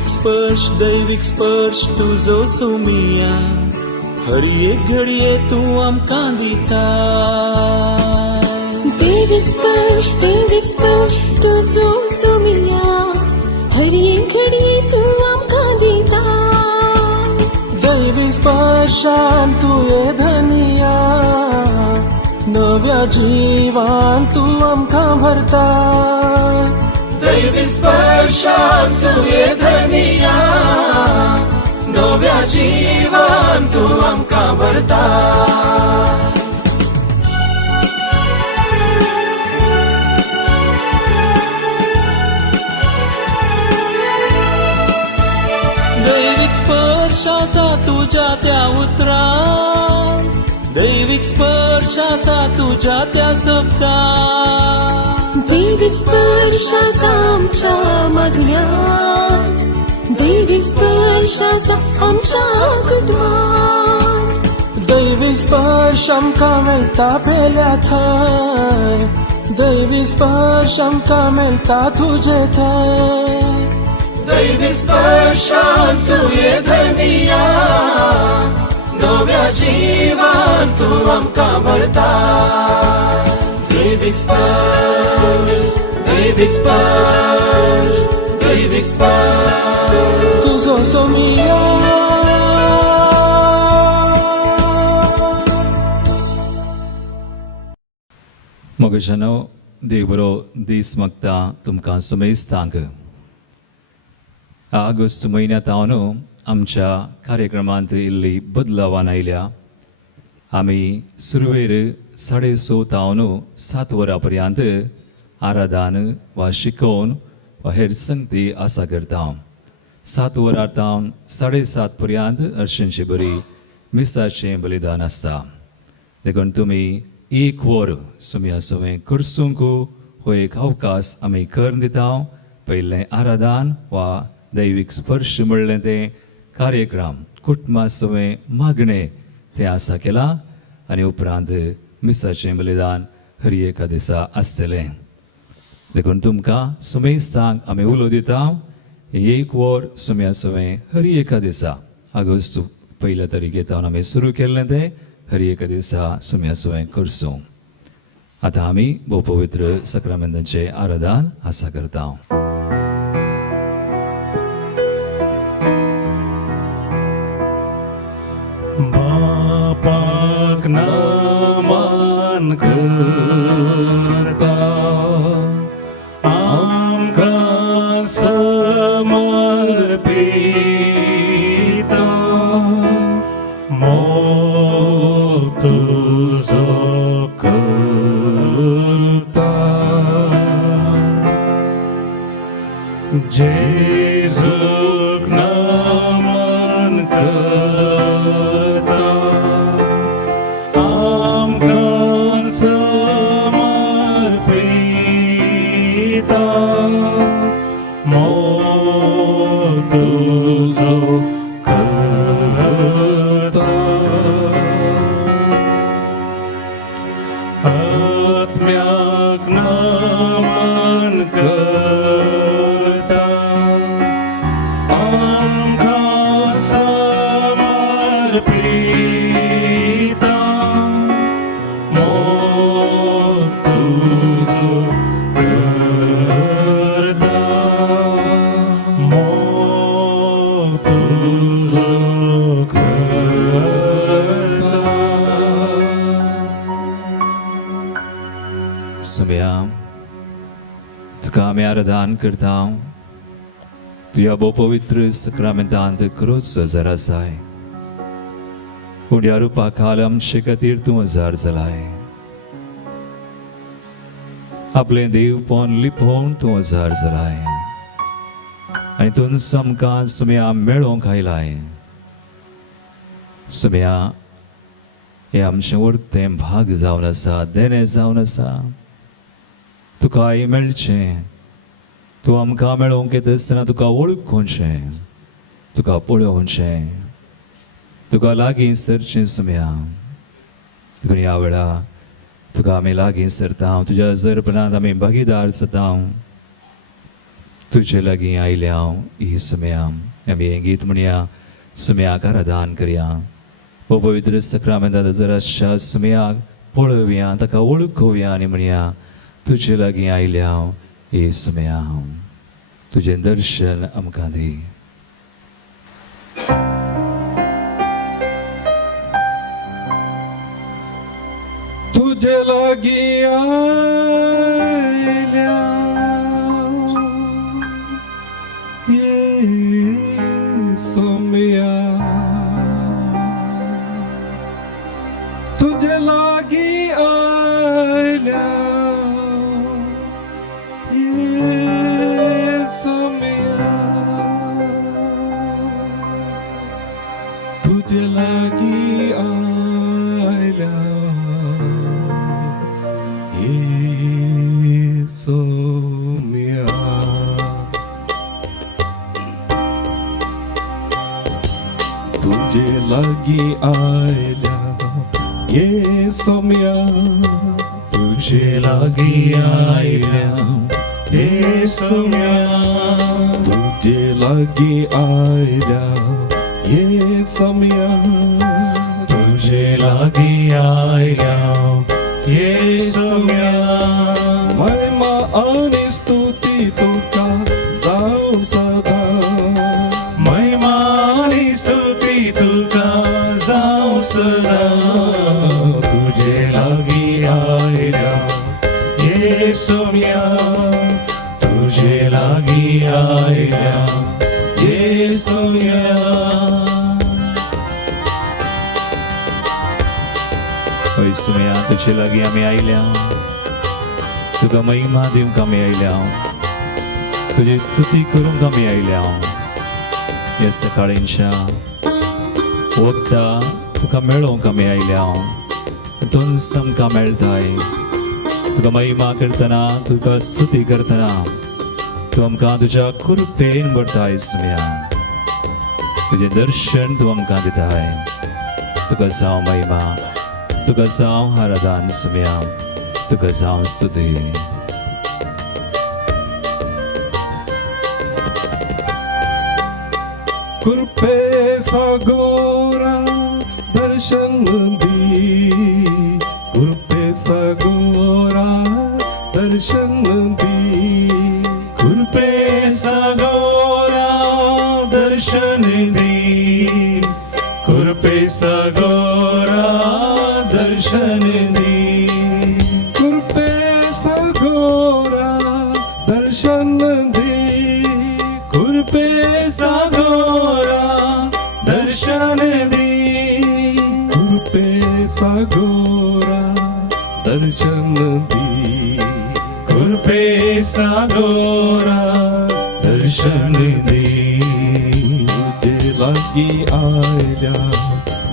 दैविक स्पर्श तुझो सुमिया हर एक घडये तू आमकां दिता दैविक स्पर्श तुझो सुमिया हर एक घडये तू आमकां दिता दैविक स्पर्शान तुये धनिया नव्या जिवान तू आमकां भरता दैविक स्पर्शान तुये धनिया नव्या जिवान तू आमकां भरता दैविक स्पर्श आसा तुझ्या त्या उतरान दैविक स्पर्श आसा तुझ्या त्या शब्दान दैविक स्पर्श आसा आमच्या मागण्यांत दैविक स्पर्श आसा आमच्या कुटुंबांत दैविक स्पर्श आमकां मेळटा पेल्या थंय दैविक स्पर्श आमकां मेळटा तुजे थंय दैविक स्पर्शान तुये धनिया नव्या जिवान तू आमकां भरता दैविक स्पर्श दैविक स्पर्श दैविक स्पर्श तुझो सोमिया मोगेशानो देव बरो दीस मागता तुमकां सुमेस्तांक ऑगस्ट म्हयन्यांत हांव न्हू आमच्या कार्यक्रमांत इल्ली बदलावान आयल्या आमी सुरवेर 6:30 हांव न्हू 7 वरां पर्यंत आराधन वा शिकोवन वा हेर संगती आसा करता 7 वरां तावन 7:30 पर्यंत अर्शेंची बरी मिसाचें बलिदान आसता देखून तुमी एक वर सुमया सुमें करसूंक हो एक अवकाश आमी कर दिता पयलें आराधन वा दैविक स्पर्श म्हणलें तें कार्यक्रम कुटुंबा सुमें मागणें तें आसा केलां आनी उपरांत मिसाचें बलिदान हर एका दिसा आसतलें देखून तुमकां सुमेस्तांक आमी उलो दिता एक वर सुमया सुमें हर एका दिसा ऑगस्ट 1 तारीखेतावन आमी सुरू केल्लें तें हर एका दिसा सुमया सुमें करसूं आतां आमी भोव पवित्र सक्रामेंताचें आराधन आसा करता बापाक नमन करता आमकां समर्पिता मोग तुजो करता जेजूक नमन करता आमकां समर्पिता मोग तुजो करता आत्म्याक नमन करता आमकां समर्पिता मोग तुजो करता मोग तुजो करता सुमया तुका आमी आराधन करता तुया भोव पवित्र सक्रामेंतांत क्रूज हजर आसाय उड्या रुपा खाल आमचे खातीर तूं हजर जालाय आपलें देवपण लिपोवन तूं हजर जालाय आनी तूं आमकां सुमया मेळोवंक आयलाय सुमया हें आमचें उरतें भाग जावन आसा देणें जावन आसा तुकाय मेळचें तूं आमकां मेळोवंक येता आसतना तुका वळखुचें तुका पळोवचें तुका लागीं सरचें सुमया देखून ह्या वेळा तुका आमी लागीं सरता तुज्या जरपणांत आमी भागीदार जाता तुझे लागीं आयल्या ही समया आमी हें गीत म्हणया समयाक आराधन करया हो पवित्र सक्रामेंतांत जराशा समयाक पळोवया ताका वळखुया आनी म्हणया तुजे लागीं आयल्या हे समया तुजें दर्शन आमकां दी तुझे लागीं आयल्या येसुया तुझे लागीं आयल्या येसुया तुझे लागीं आयल्या तुझे लागीं आयल्या ये सोम्या तुझे लागीं आयल्या हे सोम्या तुझे लागीं आयल्या ये सोम्या तुझे लागीं आयल्या हे सोम्या महिमा आणि स्तुती तुका जाऊ सदा महिमा आणि स्तुती तुका जावं सदा तुझे लागीं आयल्या हे सोम्या तुझे लागीं आयल्या हे सोम्या हय समया तुजे लागीं आमी आयल्या तुका महिमा दिवंक आमी आयल्या तुजी स्तुती करूंक आमी आयल्या ह्या सकाळींच्या वखदां तुका मेळोवंक आमी आयल्या तुज आमकां मेळटाय तुका महिमा करतना तुका स्तुती करतना तूं आमकां तुज्या कृपेन भरताय समया तुजें दर्शन तूं आमकां दिताय तुका जावं महिमा तुका जावं आराधन समया तुका जावं स्तुती कृपे सागोरा दर्शन दी कृपे सागोरा दर्शन दी कृपे सागोरा दर्शन दी कृपे सागोरा दर्शन दी कृपे सागोरा दर्शन दी कृपे सागोरा दर्शन दी कृपे सागोरा दर्शन दी कृपे सागोरा दर्शन दी तुझे लागीं आयल्या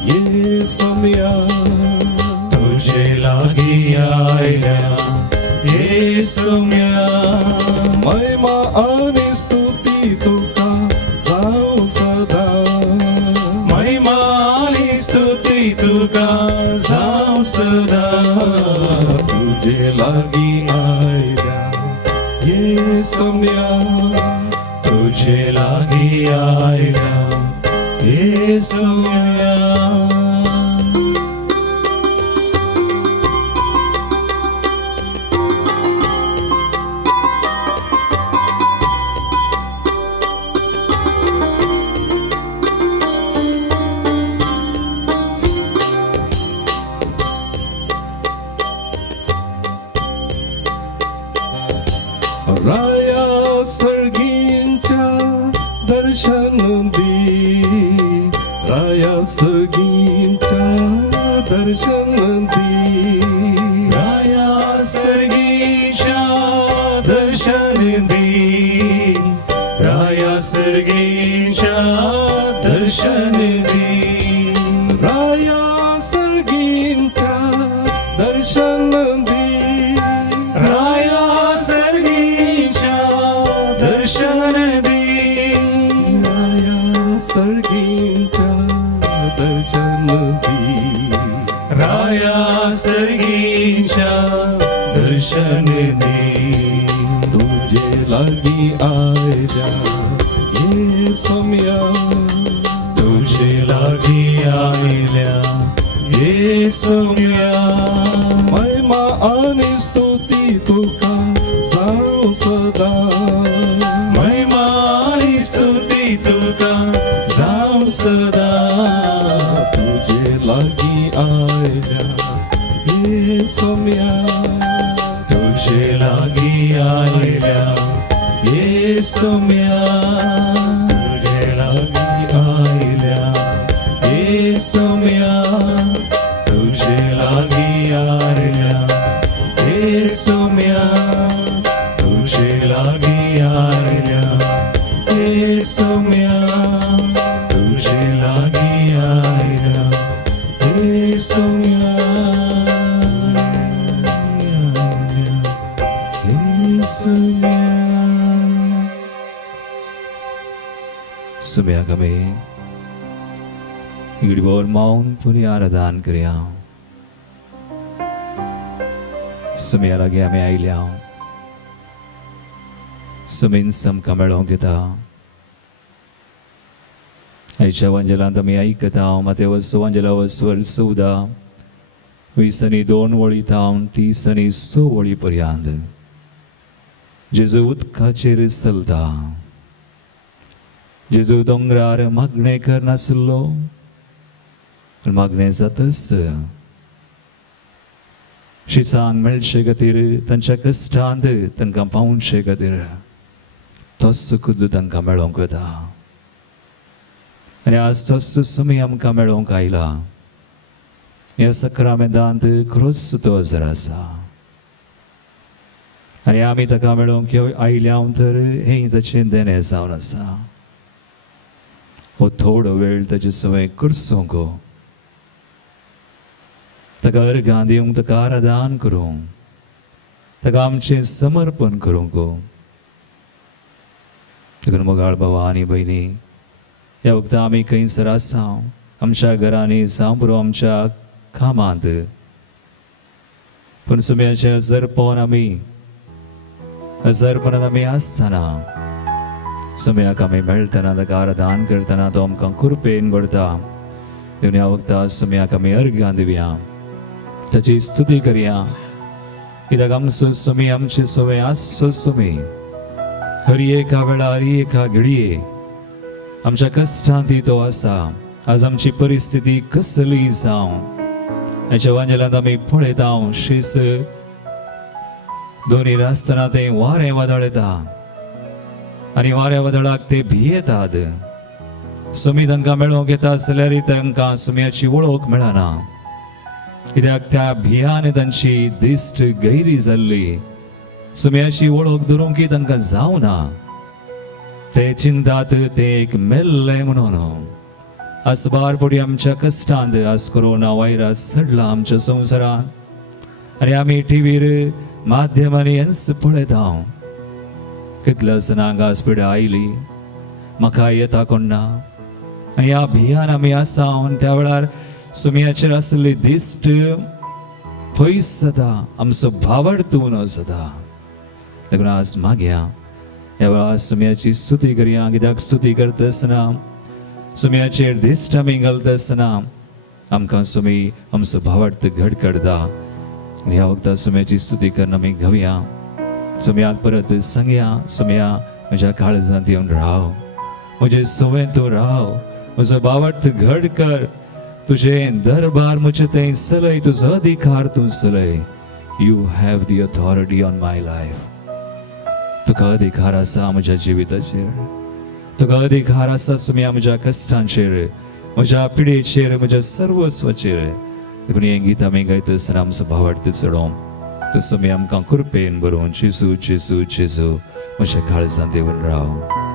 ये समया तुझे लागीं आयल्या हे सोम्या महिमा आणि स्तुती तुका जाऊ सदा महिमा आणि स्तुती तुका जावं सदा तुझे लागीं आयल्या ये समया तुझे लागीं आयल्या हे सोम्या राया सर्गींच्या दर्शन दी राया सर्गींच्या दर्शन दी राया सर्गीच्या दर्शन दी राया सर्गीच्या दर्शन दी राया सर्गींच्या दर्शन दी राया सर्गीच्या दर्शन दी राया सर्गींच्या दर्शन दी राया सर्गीच्या दर्शन दी तुझे लागी आयल्या ये सम्या तुझे लागी आयल्या ये सौम्या महिमा आणि स्तुती तुका जाऊ सदा महिमा आणि स्तुती तुका जाऊ सदा तुझे लागी आयल्या ये सम्या तुझे लागी आयल्या ये सौम्या तुझे लागी आयल्या ये सौम्या तुझे लागी आयल्या ये सौम्या तुझे लागी आयल्या ये सौम्या तुझे लागी आयल्या ये सौम्या ये सौम्या सुम्या गमे ईडवोर मौन पुरी आराधन करया सुम्या लागे आम्ही आयल्या सुमीन समका मेळोंक घेता आयच्या वंजलांत आमी आयकता मातेवस वंजला वस्वर 14 20 आनी 2 वळी थावन 30 आनी 6 वळी पर्यंत जेजू उदकाचेर चलता जेजू दोंगरार मागणें करनासलो मागणें जातच शिसांक मेळचे खातीर तांच्या कश्टांत तांकां पावचे खातीर तोच खुद तांकां मेळोंक येता आनी आज तोच समय आमकां मेळोंक आयला ह्या सक्रामेंतांत खरोच तो हजर आसा आनी आमी ताका मेळोंक आयल्या तर हें ताचें देणें जावन आसा हो थोडो वेळ ताचे सवय करचो गो ताका अर्घां दिवंक ताका आराधन करूंक ताका आमचें समर्पण करूंक गो देखून मोगाळ भावा आनी भयणी ह्या वखदां आमी खंयसर आसा आमच्या घरांनी जावं बरो आमच्या कामांत पूण सुम्याचें हजरपण आमी हजरपणांत आमी आसतना सुम्याक आमी मेळटना ताका आराधन करतना तो आमकां कृपेन भरता देखून ह्या वखदां सुम्याक आमी अर्घां दिवया ताची स्तुती करया कित्याक आमचो सुमी आमचे सवय आसचो सुमी हर एका वेळार हर एका घडये आमच्या कश्टांत तो आसा आज आमची परिस्थिती कसली जावं हेच्या वांजेलांत आमी पळयता शीस दोनीर आसतना तें वारें वादळ येता आनी वाऱ्या वादळाक ते भियेतात सुमी तांकां मेळोंक येता जाल्यार तांकां सुम्याची वळख मेळना कित्याक त्या भियान तांची दिश्ट गैरी जाल्ली सुम्याची वळख धरूंक तांकां जावना ते चिंतात ते एक मेल्ले म्हणून आसबार पडी आमच्या कश्टांत आज कोरोना व्हायरस सडला आमच्या संवसारांत आनी आमी टीव्हीर माध्यमांनी हेंच पळयता कितल्या जणांक आज पिड्या आयली म्हाका येता कोण ना आनी ह्या भियान आमी आसा त्या वेळार सुम्याचेर आसली दिश्ट पयस जाता आमचो भावार्थून जाता देखून आज मागया ह्या वेळार सुम्याची स्तुती करया कित्याक स्तुती करता आसतना सुम्याचेर दिश्ट आमी घालता आसतना आमकां सुमी आमचो भावार्थ घड करता ह्या वखदां सुम्याची स्तुती करन आमी घेवया सुम्याक परत सांगया सुम्या म्हज्या काळजांत येवन राव म्हजे सवयेंत तूं राव म्हजो भावार्थ घड कर तुजें दरबार म्हजें थंय चलय तुजो अधिकार तूं चलय you have the authority on my life तुका अधिकार आसा म्हज्या जिविताचेर तुका अधिकार आसा सुम्या म्हज्या कश्टांचेर म्हज्या पिडेचेर म्हज्या सर्वस्वाचेर देखून हें गीत आमी गायता आसतना आमचो भावार्थ चडोवंक तो सुमी आमकां कृपेन बरोवन जेजू जेजू जेजू म्हज्या काळजांत येवन राव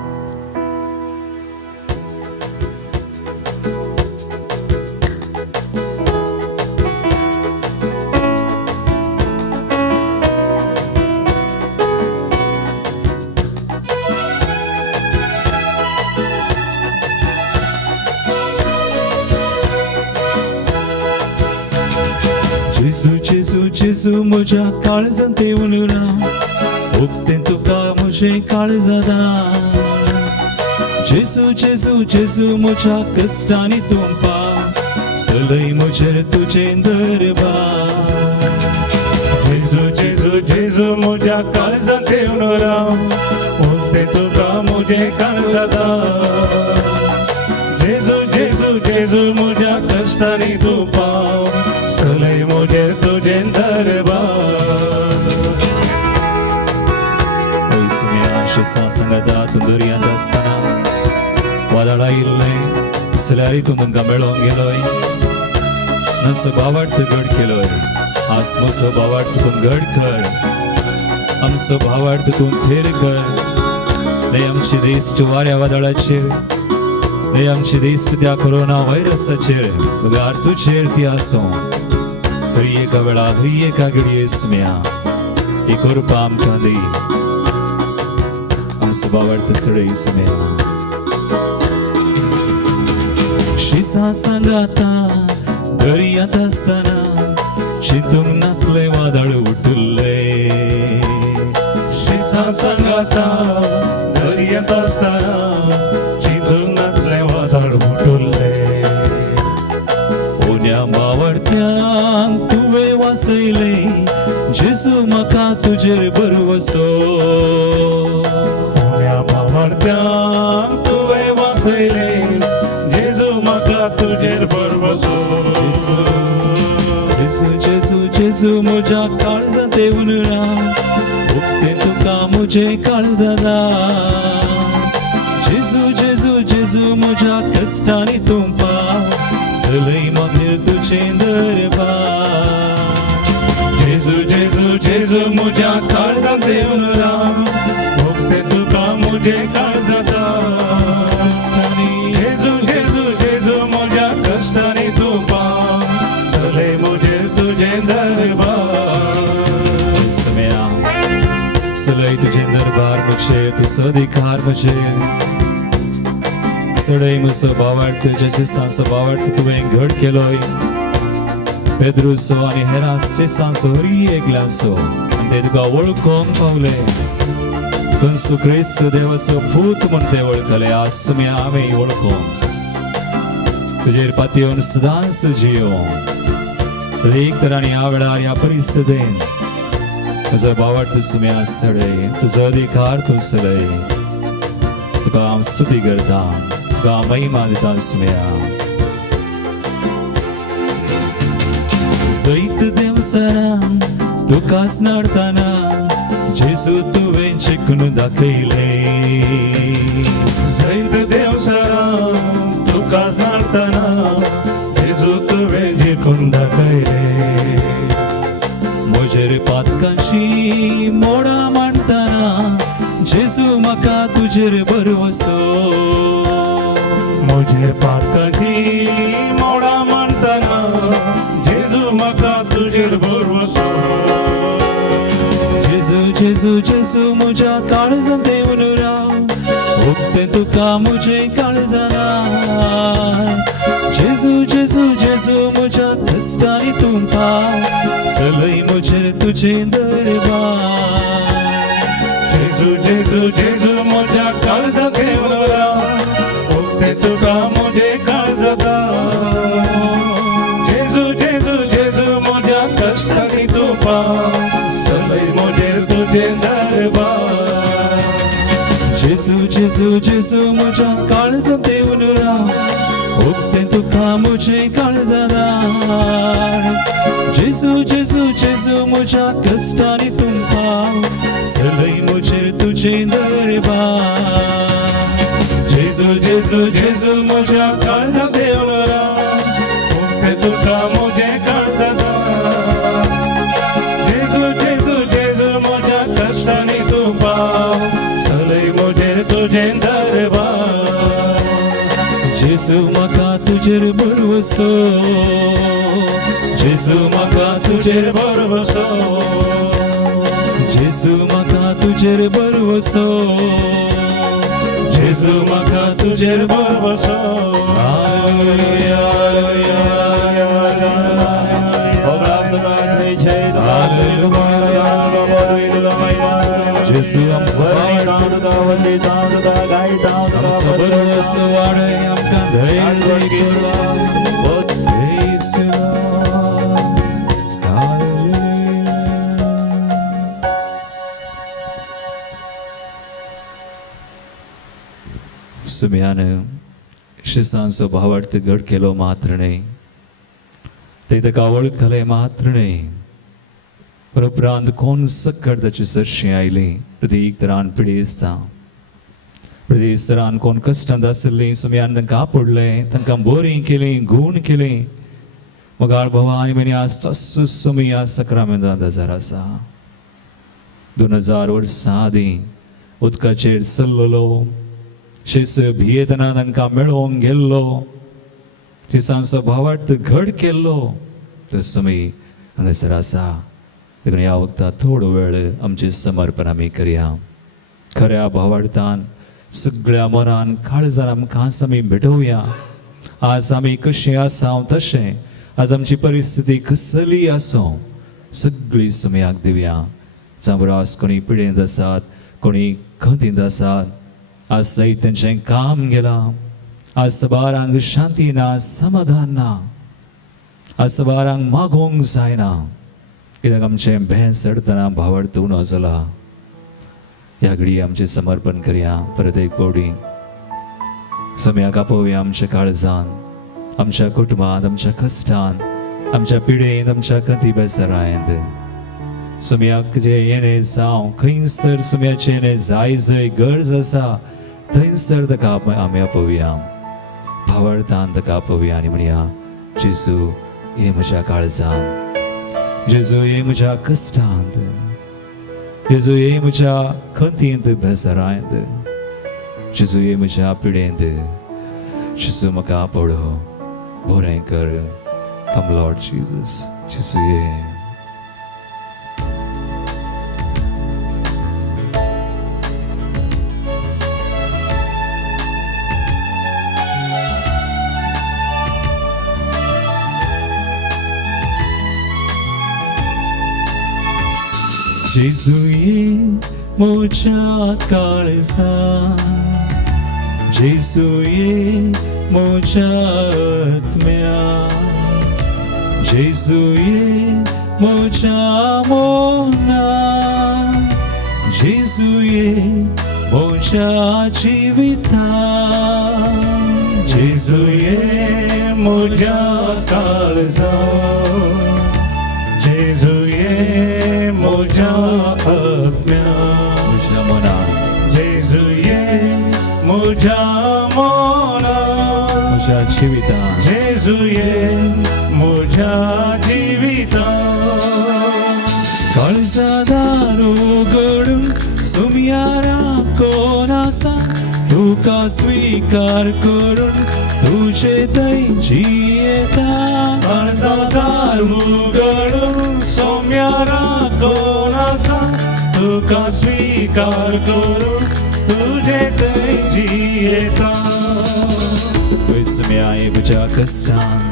जेजू जेजू जेजू म्हज्या काळजांत येवन राव उक्तें तुका मुझे काळजादा जेजू जेजू जेजू म्हज्या कश्टांनी तूं पाव सलय म्हजेर तुजें दरबार जेजू जेजू जेजू म्हज्या काळजांत येवन राव उक्ते तुका म्हजें काळजादा जेजू जेजू जेजू म्हज्या कश्टांनी तूं पाव सलय म्हजेर तुजें दरबार सांगाता तूं दर्यांत आसतना वादळां आयिल्लें दिसल्यार तूं तांकां मेळोंक गेलोय तांचो भावार्थ घड केलोय आज म्हजो भावार्थ तूं घड कर आमचो भावार्थ तूं थेर कर न्हय आमची दिश्ट वाऱ्या वादळाचेर न्हय आमची दिश्ट त्या कोरोना व्हायरसाचेर तुगार तुजेर ती आसूं खंय एका वेळार खंय एका घडये सुम्या ही कृपा आमकां दी भावार्थ सडय सुम्या शिसा सांगाता दर्यांत आसतना चिंतूंक नासलें वादळ उठुल्लें शिसा सांगाता दर्यांत आसतना चिंतूंक नासलें वादळ उठुल्लें ओन्या भावार्थ्यांक तुवें वाचयलें जेजू म्हाका तुजेर भरवसो भावार्थ्यांक तुवें वाचयलें जेजू म्हाका तुजेर भरवसो जेजू जेजू जेजू म्हज्या काळजांत येवन राव उक्तें तुका म्हजें काळजादा जेजू जेजू जेजू म्हज्या कश्टांनी तूं पाव सलय मागीर तुजें दरबार जेजू जेजू जेजू म्हज्या काळजांत येवन राव उक्तें तुका म्हजें काळजादा जेजू जेजू जेजू म्हज्या कश्टांनी तूं पाव सलय म्हजेर तुजें दरबार सलय तुजें दरबार म्हजेर तुजो अधिकार म्हजेर सडय म्हजो भावार्थ जशें सांचो भावार्थ तुवें घड केलोय पेद्रुसो आनी हेरां सांचो हरी एकल्याचो आनी ते तुका वळखोंक पावले कंसु क्रिस्त देवाचो पूत म्हूण ते वळखले आज तुमी आमी वळखोंक तुजेर पातयेवन सदांच जियोंक एक तरांनी ह्या वेळार ह्या परिस्थितीन तुजो भावार्थ सुम्या सडय तुजो अधिकार तूं सडय तुका हांव स्तुती करता तुका महिमा दिता सुम्या जैत देवसरां तुकाच नाडतना जेजू तुवें चिकून दाखयलें जैत देवसरां तुकाच नाडतना जेजू तुवें जिखून दाखयलें म्हजेर पातकांची मोडां मांडतना जेजू म्हाका तुजेर भरवसो म्हजेर पातकाची मोडां मांडतना जेजू म्हाका तुजेर भरवसो जेजू जेजू जेजू म्हज्या काळजांत येवन राव उक्तें तुका म्हजें काळजाना जेजू जेजू जेजू म्हज्या कश्टांनी तूं पाव सलय म्हजेर तुजें दरबार जेजू जेजू जेजू म्हज्या काळजांत येवन राव उक्तें तुका म्हजें काळजादा जेजू जेजू जेजू म्हज्या कश्टांनी तूं पाव सलय म्हजेर तुजें दरबार जेजू जेजू जेजू म्हज्या काळजांत येवन राव उक्तें तुका म्हजें काळजादार जेजू जेजू जेजू म्हज्या कश्टांनी तूं पाव सलय म्हजेर तुजें दरबार जेजू जेजू जेजू म्हज्या काळजांत येवन राव उक्तें तुका म्हजें काळजादार जेजू जेजू जेजू म्हज्या कश्टांनी तूं पाव सलय म्हजेर तुजें दरबार जेजू म्हाका तुजेर भरवसो जेजू म्हाका तुजेर भरवसो जेजू म्हाका तुजेर भरवसो जेजू म्हाका तुजेर भरवसो हालेलुया हालेलुया जेजू आमचो सुवाळे आमकां धैर्य करवा Praise you, Lord. Hallelujah. सुम्यानं शिसांचो भावार्थ घड केलो मात्र न्ही ते ताका वळखले मात्र न्ही पण उपरांत कोण सकट ताची सरशीं आयली प्रत्येक तरान पिडेस्तां प्रत्येक तरान कोण कश्टांत आसलीं सुम्यान तांकां आपडलें तांकां बरीं केलीं गूण केलीं मगाळ भवानी म्हणी आज तस्सो सुमिया सक्रामेंतांत हजर आसा 2000 वर्सां आदीं उदकाचेर चल्ललो शिस भियेतना तांकां मेळोवंक गेल्लो शिसांचो भावार्थ घड केल्लो तो सुमी हांगासर आसा देखून ह्या वक्तांत थोडो वेळ आमचें समर्पण आमी करया खऱ्या भावार्थान सगळ्या मनान काळजान आमकां आज आमी भेटोवया आज आमी कशीं आसा तशें आज आमची परिस्थिती कसली आसूं सगळी सुमयाक दिवया जावं आज कोणी पिडेंत आसात कोणी खंतींत आसात आज सैत्यांचें काम गेलां आज सबारांक शांती ना समाधान ना आज सबारांक मागोवंक जायना कित्याक आमचें भेस चडटना भावार्थ उणो जाला ह्या घडी आमचें समर्पण करया परत एक पावटी सुमयाक आपोवया आमच्या काळजान आमच्या कुटुंबांत आमच्या कश्टांत आमच्या पिडेंत आमच्या खंती बेसारांत सुमयाक जे येणें जावं खंयसर सुमयाचें येणें जाय जंय गरज आसा थंयसर ताका आमी आपोवया भावार्थान ताका आपोवया आनी म्हणया जेजू हे म्हज्या काळजांत जेजू हे म्हज्या कश्टांत जेजू हे म्हज्या खंतींत बेसारांत जेजू हे म्हज्या पिडेंत जेजू म्हाका आपडो बरें कर कम लॉर्ड जीसस जेजू ये जेजू ये म्हज्या काळजांत जेजू ये म्हज्या आत्म्यात जेजू ये म्हज्या मनांत जेजू ये म्हज्या जिवितांत जेजू ये म्हज्या काळजांत जेजू ये म्हज्या आत्म्यात म्हज्या मनांत जेजू ये म्हज्या मनांत म्हज्या जिवितांत जेजू ये म्हज्या जिवितांत काळजादार उगडून सुमयाराक कोण आसा तुका स्वीकार करून तुजे दयेची येता काळजादार उगडून सुमयाराक कोण आसा तुका स्वीकार करून तुजे दयेची येता सुमया हे म्हज्या कश्टांत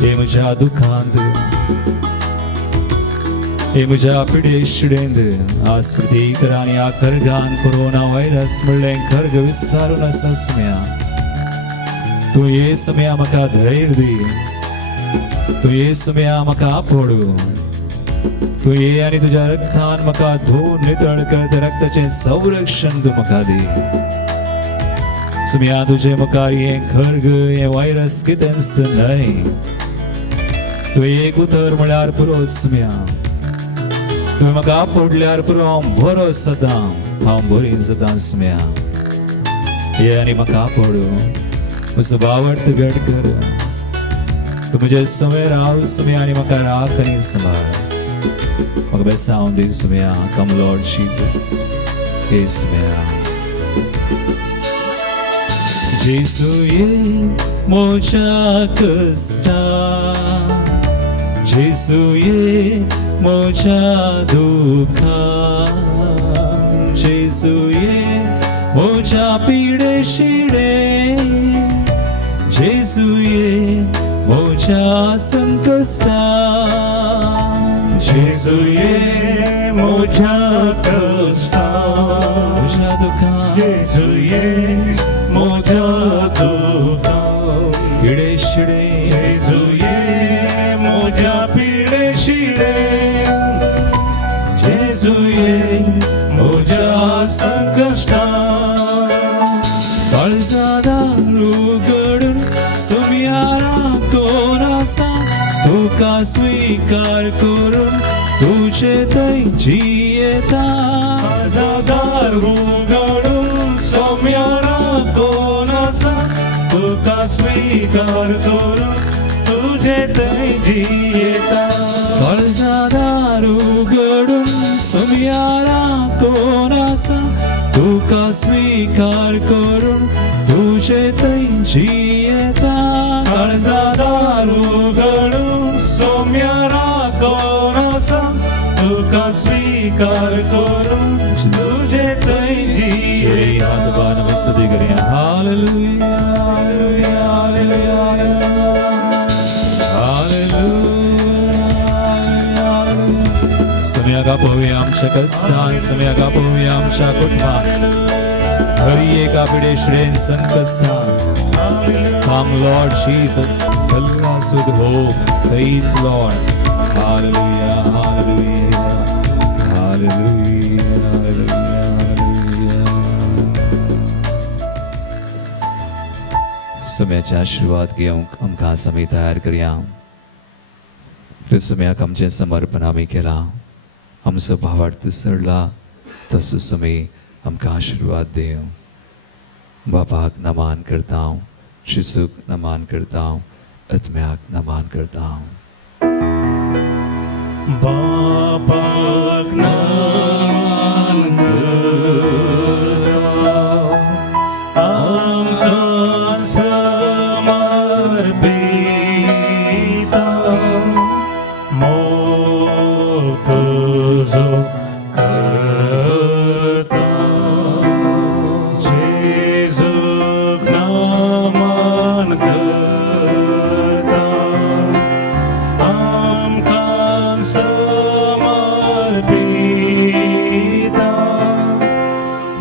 हे म्हज्या दुखांत हे म्हज्या पिडे शिडेंत आज प्रत्येक तरांनी ह्या खर्गान कोरोना व्हायरस म्हणलें खर्ग विस्तारून आसा सुमया तूं हे सुमया म्हाका धैर्य दी तूं हे सुमया म्हाका आपड तूं ये आनी तुज्या रक्तान म्हाका धुवन नितळ कर त्या रक्ताचें संरक्षण तूं म्हाका दी सुमया तुजे मुखार हे खर्ग हे व्हायरस कितेंच न्हय तूं एक उतर म्हळ्यार पुरो सुमया तुवें म्हाका आपडल्यार पुरो हांव बरो जाता हांव बरी जाता सुमया ये आनी म्हाका आपड म्हजो भावार्थ घट कर तूं म्हजे समय राव सुमया आनी म्हाका राख आनी सांबाळ म्हाका बेसांव दी सुमया कम लॉर्ड जीसस हे सुमया जेजू ये म्हज्या कश्टांत जेजू ये म्हज्या दुखांत जेजू ये म्हज्या पिडे शिडेंत जेजू ये म्हज्या संकश्टांत जेजू ये म्हज्या कश्टांत म्हज्या दुखांत जेजू ये मोठ्या दुःखात. किडे शिडे जेजू ये मोठ्या पिडे शिडे, जेजू ये मोठ्या संकष्टात. काळजादार उघडून सुमियारा कोण असा, तुका स्वीकार करून तुझे दैची येता. काळजादार उघडून सौम्यारा कोण असा, तुका स्वीकार करून तुझे दैजी येता. काळजादार उघडून सुमियारा कोण असा, तुका स्वीकार करून तुझे दैची येता. काळजादार उघडून सौम्यारा कोण असा, तुका स्वीकार करून तुझे दैजी येता. आत्मा स्तुति करें. Hallelujah hallelujah hallelujah. सम्यक आपोवे आमच्या कष्टान, सम्यक आपोवे आमच्या कुटुंबात. हरी एका पिढे श्रेण संकष्टान. Come Lord Jesus, fill us with hope, faith Lord. Hallelujah, hallelujah, hallelujah, hallelujah. सम्याचे आशीर्वाद घेऊन आमकां समय तयार करया. त्या सम्याक आमचे समर्पण आमी केला. आमचो भावार्थ सरला तसो समय आमकां आशीर्वाद देव. बापाक नमान करता, शिसूक नमान करता, आत्म्याक नमान करता. बापाक नमान करता, आमकां समर्पिता. मोग तुजो करता, जेजूक नमान करता. आमकां समर्पिता.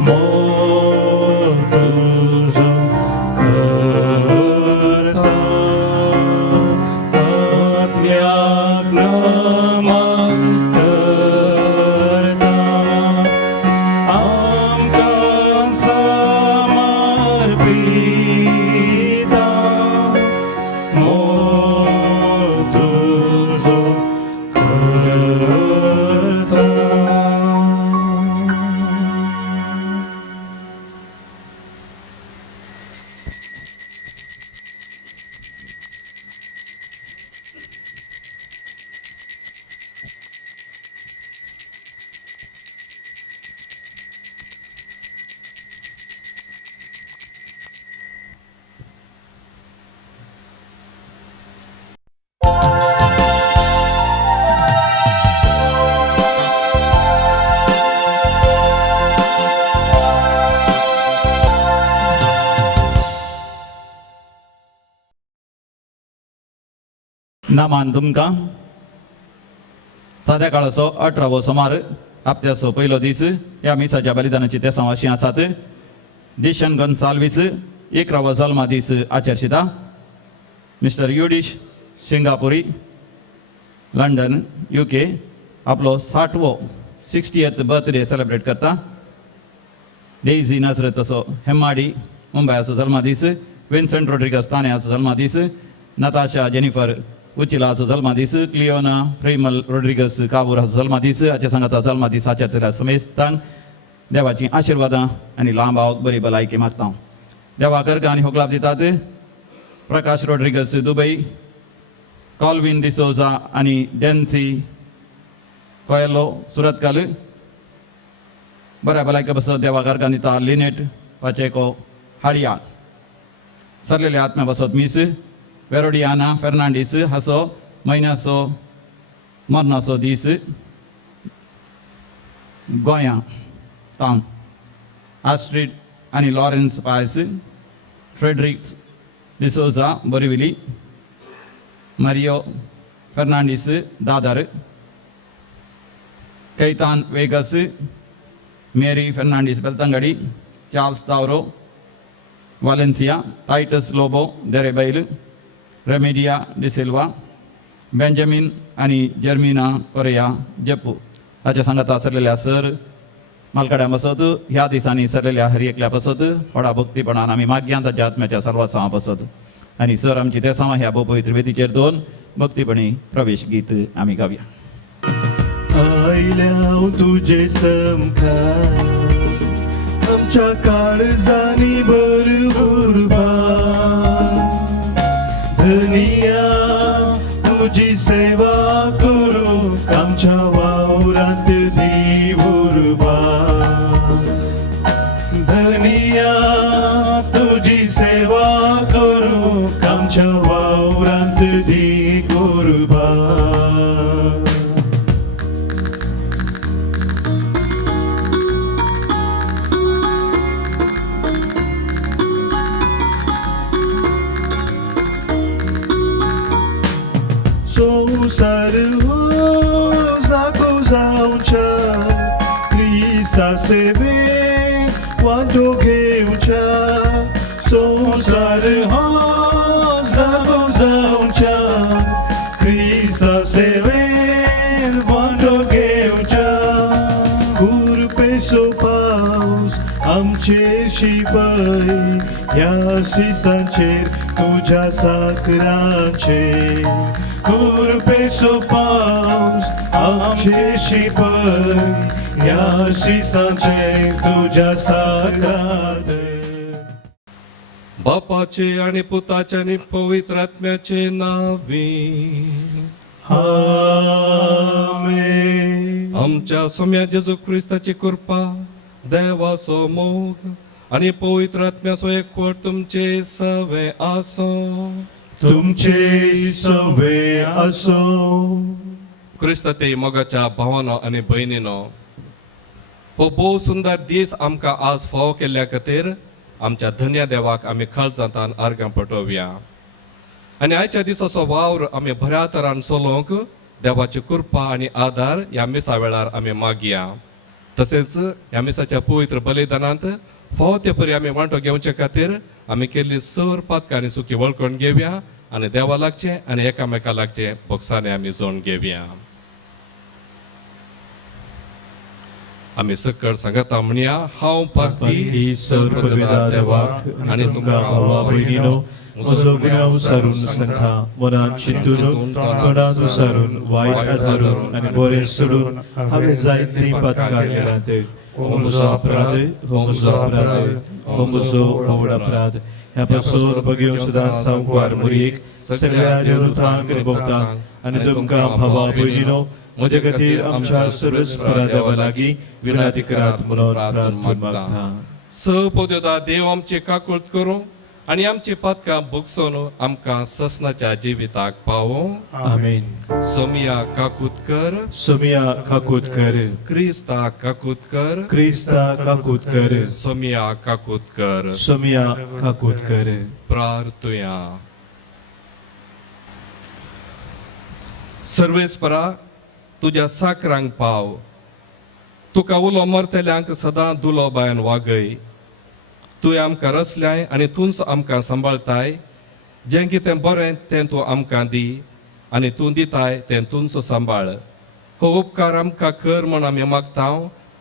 मोग तुजो करता. आत्म्याक नमान करता. आमकां समर्पिता. मोग तुजो करता. नामान तुमकां सद्या काळाचो 18वो सोमार हप्त्याचो पयलो दीस ह्या मिसाच्या बलिदानाची ते समाशी आसात. दिशन गॉन्साल्वीस 11वो जल्मा दीस आचरशिता. मिस्टर युडिश सिंगापुरी लंडन UK आपलो 60th बर्थडे सेलिब्रेट करता. डेझी नजरत असो हेम्माडी मुंबयाचो जल्मा दीस. विन्सेंट रोड्रिगस ताण्याचो जल्मा दीस. नताशा जेनिफर उचिलाचो जल्मा दीस. क्लिओना प्रेमल रोड्रिगस काबुराचो जल्मा दीस. हाचे सांगाता जल्मा दीस आचरतल्या समेस्तांक देवाची आशिर्वादां आनी लांबावक बरी भलायकी मागता. देवा करगा आनी होगलाप दितात. प्रकाश रोड्रिगस दुबई. कॉल्विन डिसोजा आनी डेन्सी कोयलो सुरतकाल बऱ्या भलायकी बसत देवा करगा दिता. लिनेट पाचेको हाळिया सरलेले आत्म्या बसत मीस. वेरोडियाना फेर्नांडीस हाचो म्हयन्याचो मरणाचो दीस गोंयां तावन. आस्ट्रीड आनी Lawrence Pais. Fredericks D'Souza Borivali. Mario Fernandes Dadar. Caitan Vegas. Mary Fernandes Beltangady. Charles Tauro Valencia, Titus Lobo Derebail, Remedia D'Silva, Benjamin आणि जर्मिना कोरेया जप्पू हाच्या सांगात आसलेल्या सर मालकाड्या बसत ह्या दिसांनी सरलेल्या हरी एकल्या बसत व्हडा भक्तीपणान आमी मागया ताच्या आत्म्याच्या सर्वासां बसत आणि सर आमची ते सामा ह्या पवित्र वेदीचेर दोन भक्तीपणी प्रवेश गीत आमी गावया. आयल्या तुझे समखार आमच्या काळजानी भरभर धनिया तुझी सेवा करू आमच्या वावरात दिवुरबा धनिया तुझी सेवा करू आमच्या वावरात दिवुरबा. संसार हो जागो जावच्या क्रिस्ता सेवे वांटो घेवच्या संसार हो जागो जावच्या क्रिस्ता सेवे वांटो घेवच्या कुरपेचो पावस आमचे शिपय ह्या शिसांचेर तुझ्या साकराचे कुरपेचो पावस आमचे शिपय ह्या शिसांचेर तुझ्या साकरात. बापाचे आणि पुताचे आणि पवित्र आत्म्याचे नावी आमेन. आमच्या सोम्या जेजू ख्रिस्ताची कृपा देवाचो मोग आणि पवित्र आत्म्याचो एकवट तुमचे सवे आसो. तुमचे सवे असो. क्रिस्त ते मोगाच्या भावानो आणि बहिणीनो हो भोव सुंदर दीस आमकां आज फावो केल्ल्या खातीर आमच्या धन्य देवाक आमी खळजांतान अर्गां पटोवया आनी आयच्या दिसाचो वावर आमी बऱ्या तरान चलोवंक देवाची कृपा आनी आदार ह्या मिसा वेळार आमी मागया. तशेंच ह्या मिसाच्या पवित्र बलिदानांत फावो ते परी आमी वांटो घेवचे खातीर आमी केल्ली सर पातकां आनी सुखी वळखून घेवया आनी देवा लागचे आनी एकामेका लागचे बोक्सांनी आमी जोड घेवया. आमी सकळ सांगता म्हणया हांव पातकी सर्वपिता देवाक आनी तुमकां भावा भयणीनो म्हजो गुन्यांव सारून सांगता मनान चिंतून तोंडान सारून वायट आदारून आनी बरें सोडून हांवें जायतीं पातकां केल्यात. हो म्हजो अपराध हो म्हजो अपराध हो म्हजो व्हड अपराध. ह्या पासून बग्यो सदां सांगवार मुरीक सगळ्या देवदूतांक आनी भक्तांक आनी तुमकां भावा भयणीनो म्हजे खातीर आमच्या सर्वस्परा देवा लागीं विनंती करात म्हणून प्रार्थना मागता. सपोद्योदा देव आमची काकूळट करूं आनी आमची पातकां भोगसून आमकां ससनाच्या जिविताक पावो. आमेन. सोमिया काकूतकर सोमिया काकूतकर क्रिस्ता काकूतकर क्रिस्ता काकूतकर सोमिया काकूतकर सोमिया काकूतकर. प्रार्थुया. सर्वेस्परा तुझ्या साकरांक पाव तुका उलो मरतल्यांक सदां दुलो बायन वागय. तुवें आमकां रचल्याय आनी तूंच आमकां सांबाळताय. जें कितें बरें तें तूं आमकां दी आनी तूं दिताय तें तूंच सांबाळ. हो उपकार आमकां कर म्हूण आमी मागता.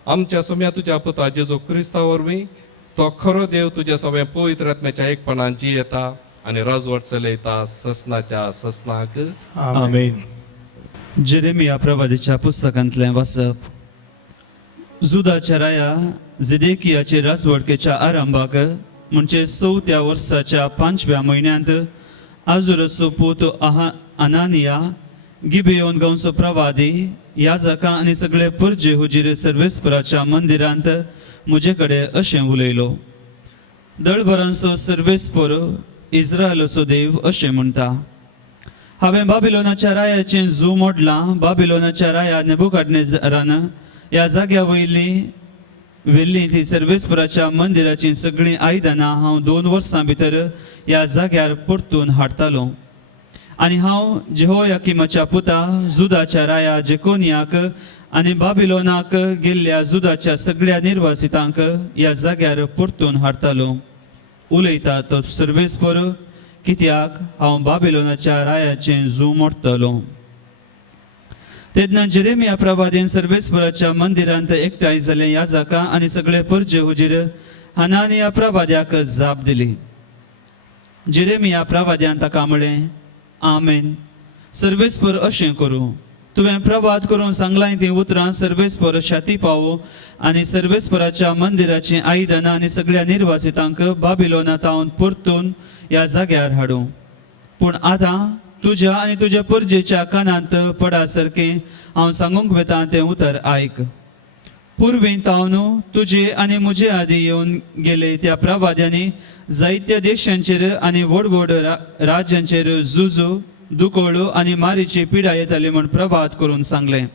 आमच्या सोम्या तुज्या पुता जेजू क्रिस्ता वरवीं तो खरो देव तुज्या सगळ्या पवित्र आत्म्याच्या एकपणान जियेता आनी राजवट चलयता ससनाच्या ससनाक. आमेन. जेरेमिया प्रवादीच्या पुस्तकांतलें वाचप. जुदाच्या राया झेदेकियाचे राजवटकेच्या आरंभाक म्हणजे 4थ्या वर्साच्या 5व्या म्हयन्यांत आजुराचो पूत अनानिया गिबेयोन गांवचो प्रवादी याजकां आनी सगळे परजे हुजीर सर्वेस्पराच्या मंदिरांत म्हजे कडेन अशें उलयलो. दळभरांचो सर्वेस्पर इस्रायलाचो देव अशें म्हणटा. हांवें बाबिलोनाच्या रायाचें झू मोडलां. बाबिलोनाच्या राया नेबुकाडनेझरान ह्या जाग्या वेल्ली ती सर्वेस्पराच्या मंदिराची सगळीं आयदनां हांव 2 वर्सां भितर ह्या जाग्यार परतून हाडटालो. आनी हांव जेहोयाकीमाच्या पुता जुदाच्या राया जेकोनियाक आनी बाबिलोनाक गेल्ल्या जुदाच्या सगळ्या निर्वासितांक ह्या जाग्यार परतून हाडटालो. उलयता तो सर्वेस्पर कित्याक हांव बाबिलोनाच्या रायाचें जू मोडटलो. तेन्ना जेरेमिया प्रवादीन सर्वेस्पराच्या मंदिरांत एकठांय जाले याजकां आनी सगळे परजे हुजीर हनानिया प्रवाद्याक जाप दिली. जेरेमिया प्रवाद्यान ताका म्हळें, आमेन. सर्वेस्पर अशें करूं. तुवें प्रवाद करून सांगलां ती उतरां सर्वेस्पर शाती पावो आनी सर्वेस्पराच्या मंदिराची आयदनां आनी सगळ्या निर्वासितांक बाबिलोनांतावन परतून ह्या जाग्यार हाडूं. पूण आतां तुज्या आनी तुज्या परजेच्या कानांत पडा सारकें हांव सांगूंक वेता तें उतर आयक. पुर्वीं तावन तुजे आनी म्हजे आदी येवन गेले त्या प्रवाद्यांनी जायत्या देशांचेर आनी व्हड व्हड राज्यांचेर झुजो दुकोळ आनी मारीची पिडा येताली म्हूण प्रवाद करून सांगलें.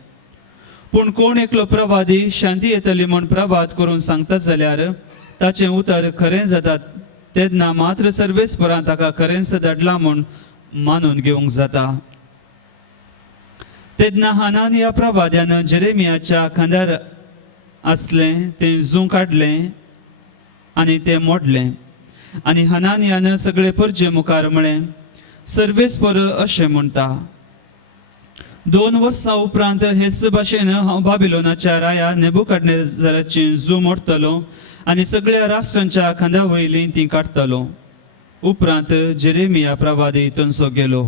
पूण कोण एकलो प्रवादी शांती येतली म्हूण प्रवाद करून सांगता जाल्यार ताचें उतर खरें जाता. तेन्ना मात्र सर्वेस्परान ताका खरेंच धाडलां म्हूण मानून घेवंक जाता. तेन्ना हनानिया प्रवाद्यान जेरेमियाच्या खांद्यार आसलें तें जू काडलें आनी तें मोडलें. आनी हनानियान सगळे परजे मुखार म्हळें, सर्वेस्पर अशें म्हणटा, 2 वर्सां उपरांत हेच भाशेन हांव बाबिलोनाच्या राया नेबुकदनेझराची जू मोडटलो आनी सगळ्या राष्ट्रांच्या खांद्या वयली ती काडटलो. उपरांत जेरेमिया प्रवादी थंयसो गेलो.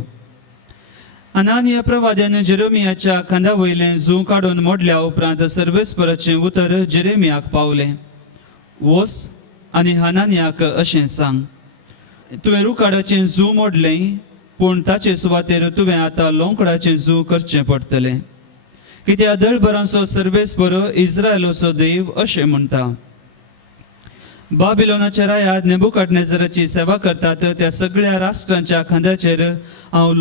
हनानिया प्रवाद्यान जेरेमियाच्या खांद्या वयलें जू काडून मोडल्या उपरांत सर्वेस्पराचें उतर जेरेमियाक पावलें. वच आनी हनानियाक अशें सांग, तुवें रुखाडाचें जू मोडलें, पूण ताचे सुवातेर तुवें आतां लोंकडाचें जू करचें पडटलें. कित्याक दळभरांचो सर्वेस्पर इस्रायलाचो देव अशें म्हणटा, बाबिलोनाच्या रायांत नेबुकदनेझराची सेवा करतात त्या सगळ्या राष्ट्रांच्या खांद्याचेर हांव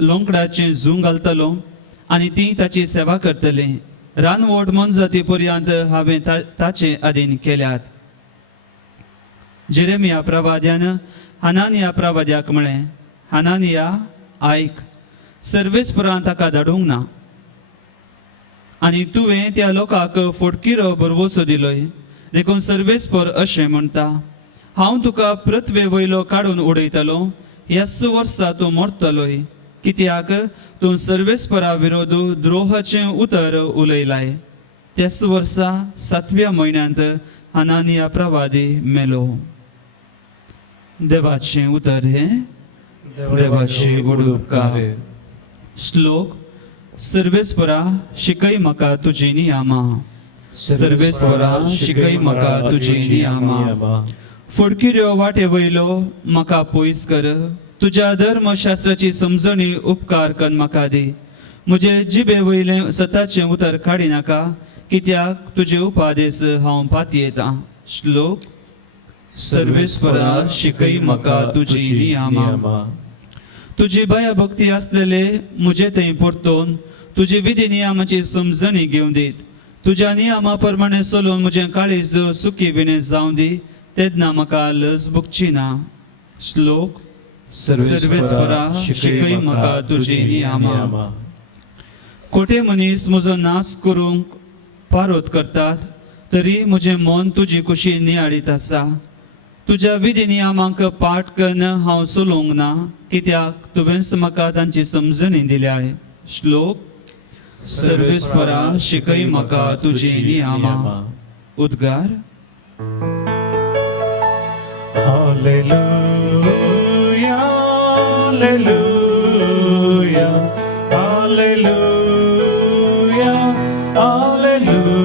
लोंकडाचें जू घालतलो आनी ती ताची सेवा करतली. रानवट मनजाती पर्यंत हांवें ताचे अधीन केल्यात. जेरेमिया प्रवाद्यान हनानिया प्रवाद्याक म्हळें, हनानिया आयक. सर्वेस्परान ताका धाडूंक ना आनी तुवें त्या लोकांक फोडकिरो बरवसो दिलोय. देखून सर्वेस्पर अशें म्हणटा, हांव तुका पृथ्वे वयलो काडून उडयतलो. ह्याच वर्सा तूं मरतलोय, कित्याक तूं सर्वेस्परा विरोध द्रोहाचें उतर उलयलाय. त्याच वर्सा 7व्या म्हयन्यांत हनानिया प्रवादी मेलो. देवाचें उतर हे देवाची व्हड उपकार. श्लोक. सर्वेस्परा शिकय म्हाका तुजी नियमां. सर्वेस्परा शिकय म्हाका तुजी नियमां. फोडकिऱ्यो वाटे वयलो म्हाका पयस कर. तुज्या धर्मशास्त्राची समजणी उपकार करून म्हाका दी. म्हजे जिबे वयलें सताचें उतर काडी नाका, कित्याक तुजे उपादेस हांव पातयेतां. श्लोक. सर्वेस्परा शिकय म्हाका तुजी नियमां. तुजी भयभक्ती आसलेले म्हजे थंय परतोवन तुजी विधी नियमाची समजणी घेवन दीत. तुज्या नियमा प्रमाणे चलून म्हजें काळीज सुखी विणे जावं दी. तेन्ना म्हाका लज भोगची ना. श्लोक. सर्वेस्परा शिकय म्हाका तुजी नियमां. खोटे मनीस म्हजो नाश करूंक पारोत करतात, तरी म्हजें मन तुजी कुशी नियाळीत आसा. तुज्या विधी नियमांक पाठ करून हांव चलोवंक ना, कित्याक तुवेंच म्हाका तांची समजणी दिल्याय. श्लोक. सर्वेस्परा शिकय म्हाका तुजी नियमां. उद्गार. Hallelujah, hallelujah, hallelujah, hallelujah.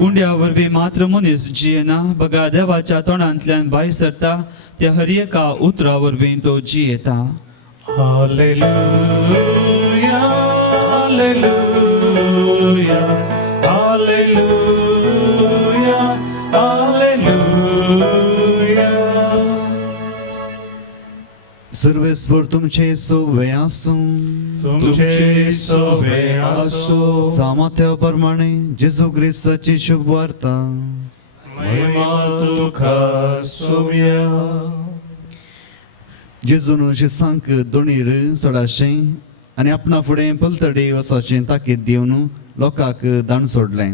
उंड्या वरवीं मात्र मनीस जियेना, बगा देवाच्या तोंडांतल्यान भायर सरता त्या हर एका उतरा वरवीं तो जियेता. Hallelujah, hallelujah, hallelujah, hallelujah. सर्वेस्वर तुमचे सोवे आसूं. तुमचे सोबे आसो. सामर्थ्या प्रमाणे जेजू ख्रिस्ताची शुभ वार्ता. महिमा तुका सोव्या. जेजून शिसांक दोणीर सोडाशें आनी आपणा फुडें पलतडी वचोचें ताकीद दिवन लोकांक दान सोडलें.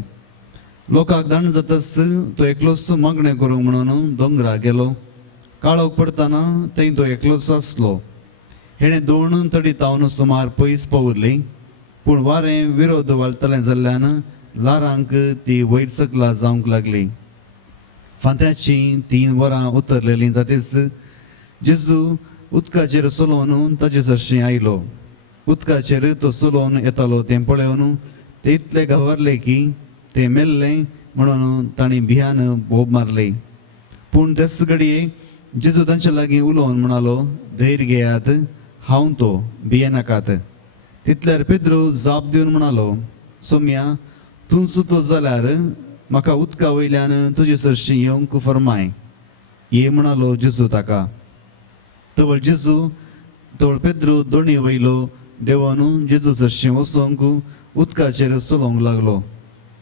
लोकांक दाण जाताच तो एकलोच मागणें करूंक म्हणून दोंगरा गेलो. काळोख पडतना थंय तो एकलोच आसलो. हेणें 2 तडी तावन सुमार पयस पावुरली, पूण वारें विरोध वाळटलें जाल्ल्यान लारांक ती वयर सकला जावंक लागली. फांत्याची 3 वरां उतरलेलीं जातीच जेजू उदकाचेर चलोवन ताचे सरशी आयलो. उदकाचेर तो चलोवन येतालो तें पळोवन ते इतले घाबरले की ते मेल्ले म्हणून तांणी भियान बोब मारली. पूण तेच घडये जेजू तांचे लागीं उलोवन म्हणालो, धैर्य घेयात, हांव तो, भिये नाकात. तितल्यार पेद्रू जाप दिवन म्हणालो, सोम्या, तूं सुतो जाल्यार म्हाका उदका वयल्यान तुजे सरशी येवंक फरमाय. ये म्हणालो जेजू ताका. तवळ पेद्रू दोणी वयलो देंवन जेजू सरशी वचोंक उदकाचेर चलोवंक लागलो.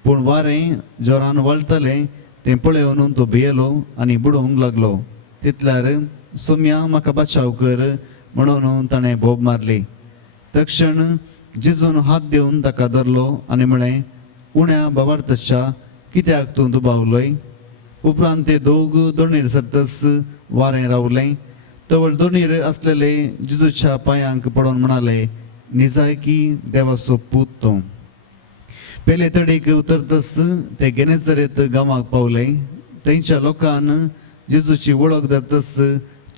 पूण वारें जोरान वळटलें तें पळोवन तो भियेलो आनी बुडोवंक लागलो. तितल्यार सोम्या, म्हाका बचाव कर म्हणून ताणें बोब मारली. तक्षण जेजून हात दिवन ताका धरलो आनी म्हळें, उण्या बाबार्थच्या कित्याक तूं दुबावलोय? उपरांत ते दोग दोणीर सरतस वारें रावलें. तवळ दोणीर आसलेले जेजूच्या पांयांक पडोवन म्हणाले, निजाय की देवाचो पूत तो. पयले तडीक उतरतस ते गेनेसरेत गांवाक पावले. थंयच्या लोकान जेजूची वळख धरतस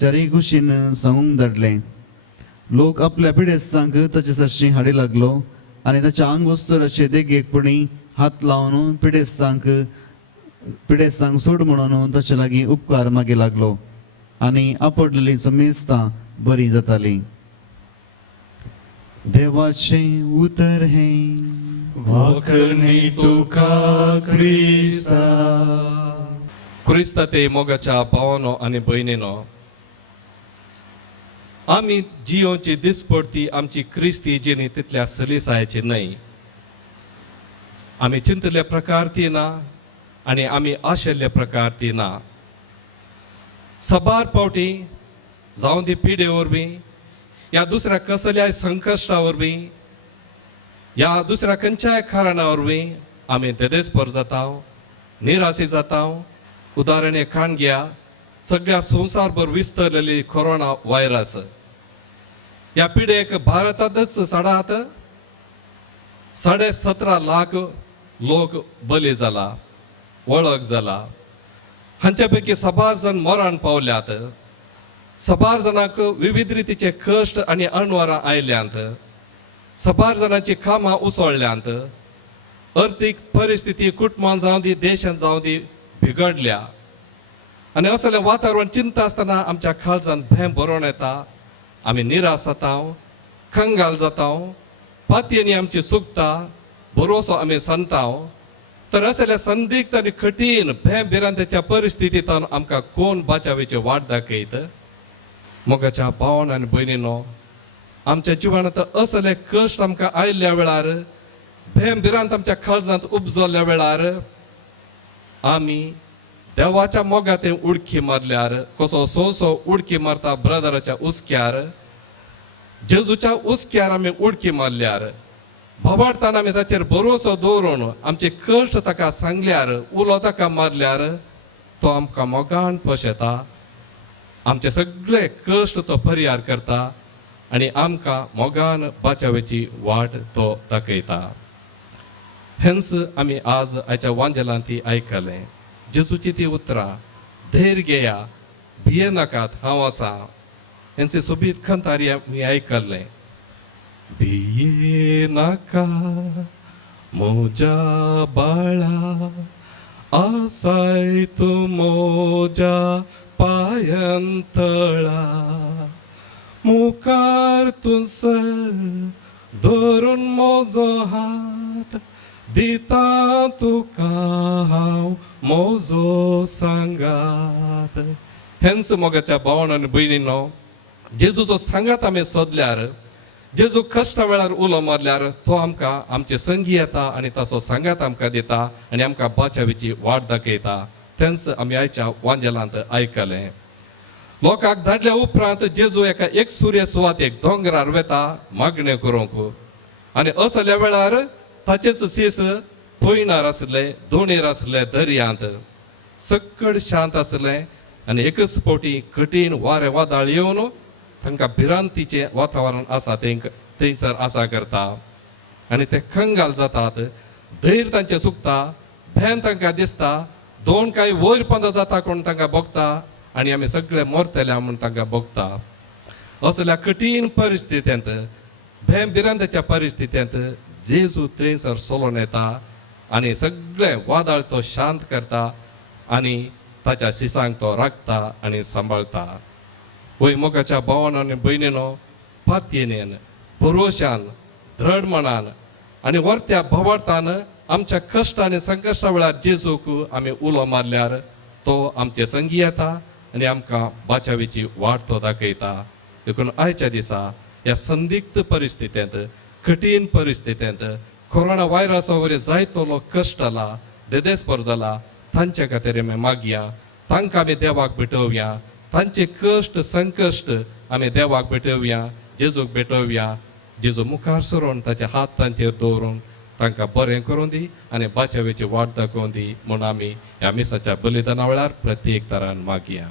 चारी कुशीन सांगूंक धाडलें. लोक आपल्या पिडेस्तांक ताचे सरशी हाडी लागलो आनी ताच्या आंग वस्तुराचे देगेकपणी हात लावन पिडेस्तांक सोड म्हणून ताचे लागीं उपकार मागी लागलो आनी आपडलेली समेस्तां बरी जाताली. देवाचें उतर हें वाकणी तुका क्रिस्ता. क्रिस्त ते मोगाच्या भावानो आनी भयणीनो, आमी जियोची दिसपडती आमची क्रिस्ती जिणी तितल्या सलिसायची न्हय. आमी चिंतले प्रकार ती ना आनी आमी आशिल्ले प्रकार ती ना. सबार पावटी जावं ती पिडे वरवीं या दुसऱ्या कसल्याय संकश्टा वरवीं या दुसऱ्या खंयच्याय कारणा वरवीं आमी देदेस्पर जाताव, निराशी जाताव. उदाहरण एक काण घेया, सगळ्या संवसारभर विस्तरलेली कोरोना व्हायरस. या पिडेक भारतातच सडात 17.5 लाख लोक बली जाला, वळख जाला. हांच्या पैकी 12 जण मरण पावल्यात. 12 जाणांक विविध रितीचे कश्ट आनी अणवारां आयल्यांत. 12 जाणांची कामां उसळल्यांत. अर्थीक परिस्थिती कुटुंबां जावं दी, देशांत जावं दी बिगडल्या. आनी असलें वातावरण चिंता आसतना आमच्या काळजांत भंय भरोवन येता. आमी निराश जाताव, कंगाल जाताव, पातयेनी आमची सुकता, भरोसो आमी संताव. तर असल्या संदिग्ध आनी कठीण भंय भिरांतेच्या परिस्थितींत आमकां कोण बाचावेची वाट दाखयत? मोगाच्या भावान आनी भयणीनो, आमच्या जिवनांत असले कश्ट आमकां आयिल्ल्या वेळार, भंय भिरांत आमच्या काळजांत उपजल्ल्या वेळार आमी देवाच्या मोगातें उडकी मारल्यार कसो सोंसो उडकी मारता ब्रदराच्या उस्क्यार, जेजूच्या उस्क्यार आमी उडकी मारल्यार, भोंवडताना आमी ताचेर भरोसो दवरून आमचे कश्ट ताका सांगल्यार, उलो ताका मारल्यार तो आमकां मोगान पोशेता. आमचे सगळे कश्ट तो परिहार करता आनी आमकां मोगान बाचावेची वाट तो दाखयता. हेंच आमी आज आयच्या वांजेलांत ती आयकलें. जेजूची ती उतरां, धैर्य घेया, भिये नाकात, हांव आसां. हेंचे सोबीत खंतारी आमी आयकल्लें. भिये नाका म्हज्या बाळा, आसाय तूं म्हज्या पांयांतळा. मुखार तूं सर धरून म्हजो हात, दिता तुका हांव म्हजो सांगात. हेंच मोगाच्या भावान आनी भयणीनो, जेजूचो सांगात आमी सोदल्यार, जेजू कश्टा वेळार उलो मारल्यार तो आमकां आमचे संगी येता आनी ताचो सांगात आमकां दिता आनी आमकां बाचावेची वाट दाखयता. तेंच आमी आयच्या वांजेलांत आयकलें. लोकांक धाडल्या उपरांत जेजू एका एक सूर्य सुवातेक दोंगरार वेता मागणें करूंक. आनी असल्या वेळार ताचेच सीस पळयणार आसले दोणेर आसले दर्यांत सकड शांत आसले आनी एकच फावटी कठीण वारें वादळ येवन तांकां भिरांतीचें वातावरण आसा थंयसर आसा करता आनी ते कंगाल जातात धैर्य तांचें सुकता भॅन तांकां दिसता दोन काही वयर पंद जाता कोण तांकां भोगता आनी आमी सगळे मरतले म्हूण तांकां भोगता असल्या कठीण परिस्थितींत भिरांताच्या परिस्थितींत जेजू थंयसर चलोन येता आनी सगळे वादळ तो शांत करता आनी ताच्या शिसांक तो राखता आनी सांबाळता वय मोगाच्या भावान आनी भयणीनो पातयेन भरोशान दृढ मनान आनी वर्त्या भोंवडतान आमच्या कश्ट आनी संकश्टा वेळार जेजूक आमी उलो मारल्यार तो आमचे संगी येता आनी आमकां बाचावेची वाट तो दाखयता देखून आयच्या दिसा ह्या संदिग्ध परिस्थितींत कठीण परिस्थितींत कोरोना व्हायरसा वरवीं जायतो लोक कश्ट जाला देदेस्पर जाला तांचे खातीर आमी मागया तांकां आमी देवाक भेटोवया तांचे कश्ट संकश्ट आमी देवाक भेटोवया जेजूक भेटोवया जेजू मुखार सरून ताचे हात तांचेर दवरून तांकां बरें करून दी आनी बाचावेची वाट दाखोवन दी म्हूण आमी ह्या मिसाच्या बलिदाना वेळार प्रत्येक तरान मागया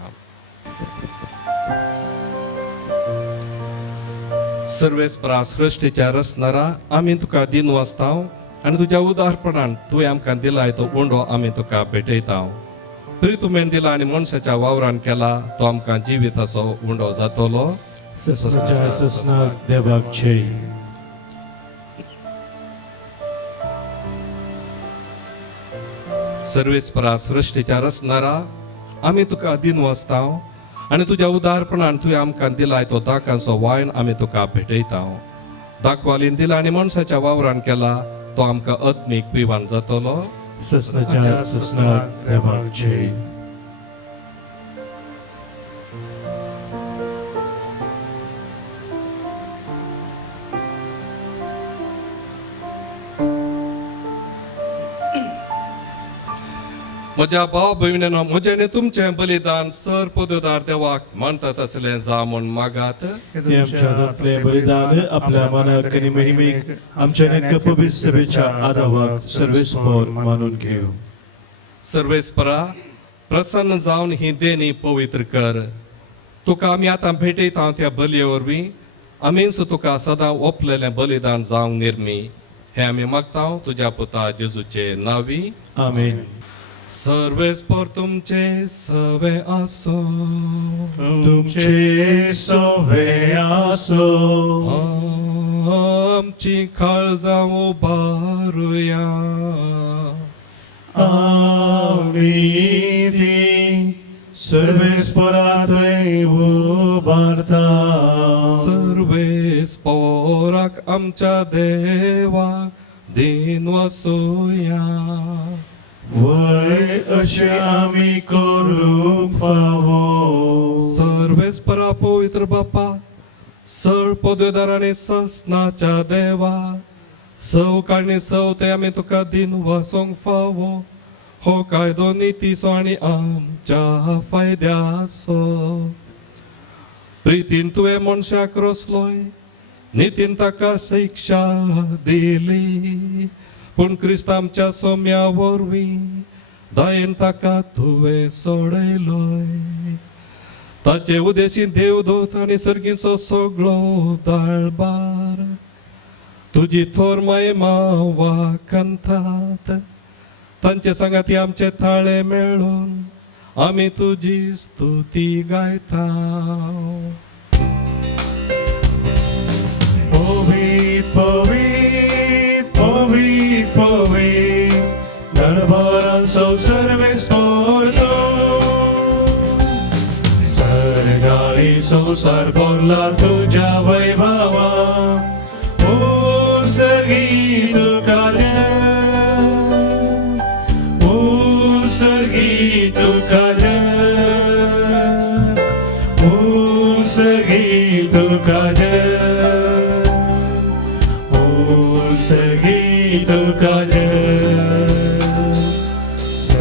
सर्वेस्परा सृश्टीच्या रचणारा आमी तुका दिन वाचता आनी तुज्या उदारपणान तुवें आमकां दिलाय तो उंडो आमी तुका भेटयता प्रितुमेन दिला आनी मनशाच्या वावरान केला तो आमकां जिविताचो उंडो जातलो देवाक जय सर्वेस्परा सृश्टीच्या रचणारा आमी तुका दिन वाचता आनी तुज्या उदारपणान तुवें आमकां दिलाय तो दाकांचो वायन आमी तुका भेटयता दाखवालीन दिला आनी मनशाच्या वावरान केला तो आमकां आत्मीक पिवान जातलो देवाक जय म्हज्या भाव भयणीनो म्हजें तुमचें बलिदान सर पदोदार देवाक मानतात असलें जा म्हूण मागात आमच्या दांतलें बलिदान आपल्या मनाक आनी महिमेक आमच्या नेमक्या पवित्र सभेच्या आदाराक सर्वेस्पर मानून घेव सर्वेस्परा प्रसन्न जावन ही देणी पवित्र कर तुका आमी आतां भेटयता त्या बलये वरवीं आमीच तुका सदां ओपलेलें बलिदान जावंक निर्मी हें आमी मागता तुज्या पुता जेजूचे नांवी आमेन सर्वेस्पर तुमचे सवे आसो तुमचे सवे आसो आमची काळजां उबारुया आमी ती सर्वेस्परा थंय उबारता सर्वेस्पराक आमच्या देवाक दिन वासुया वय अशें आमी करूंक फावो सर्वेस्परा पवित्र बापा सळ पदवेदार आनी ससनाच्या देवा सवकाळणी सवते आमी तुका दिन वासोंक फावो हो कायदो नितीचो आनी आमच्या फायद्याचो प्रितीन तुवें मनशाक रोसलोय नितीन ताका शिक्षा दिली पूण क्रिस्त आमच्या सोम्या वरवीं दयेन ताका तुवें सोडयलोय ताचे उदेशीन देवदूत आनी सर्गीचो सगळो दळबार तुजी थोर महिमा वाखणतात तांचे सांगाती आमचे थाळे मेळून आमी तुजी स्तुती गायता Sou सर्वेस्पर सर्गारी संसार भरला तुझ्या वैभवा ओ सर्गी तुका ओ सर्गी तुका ओ सर्गी तुका ओ सर्गी तुका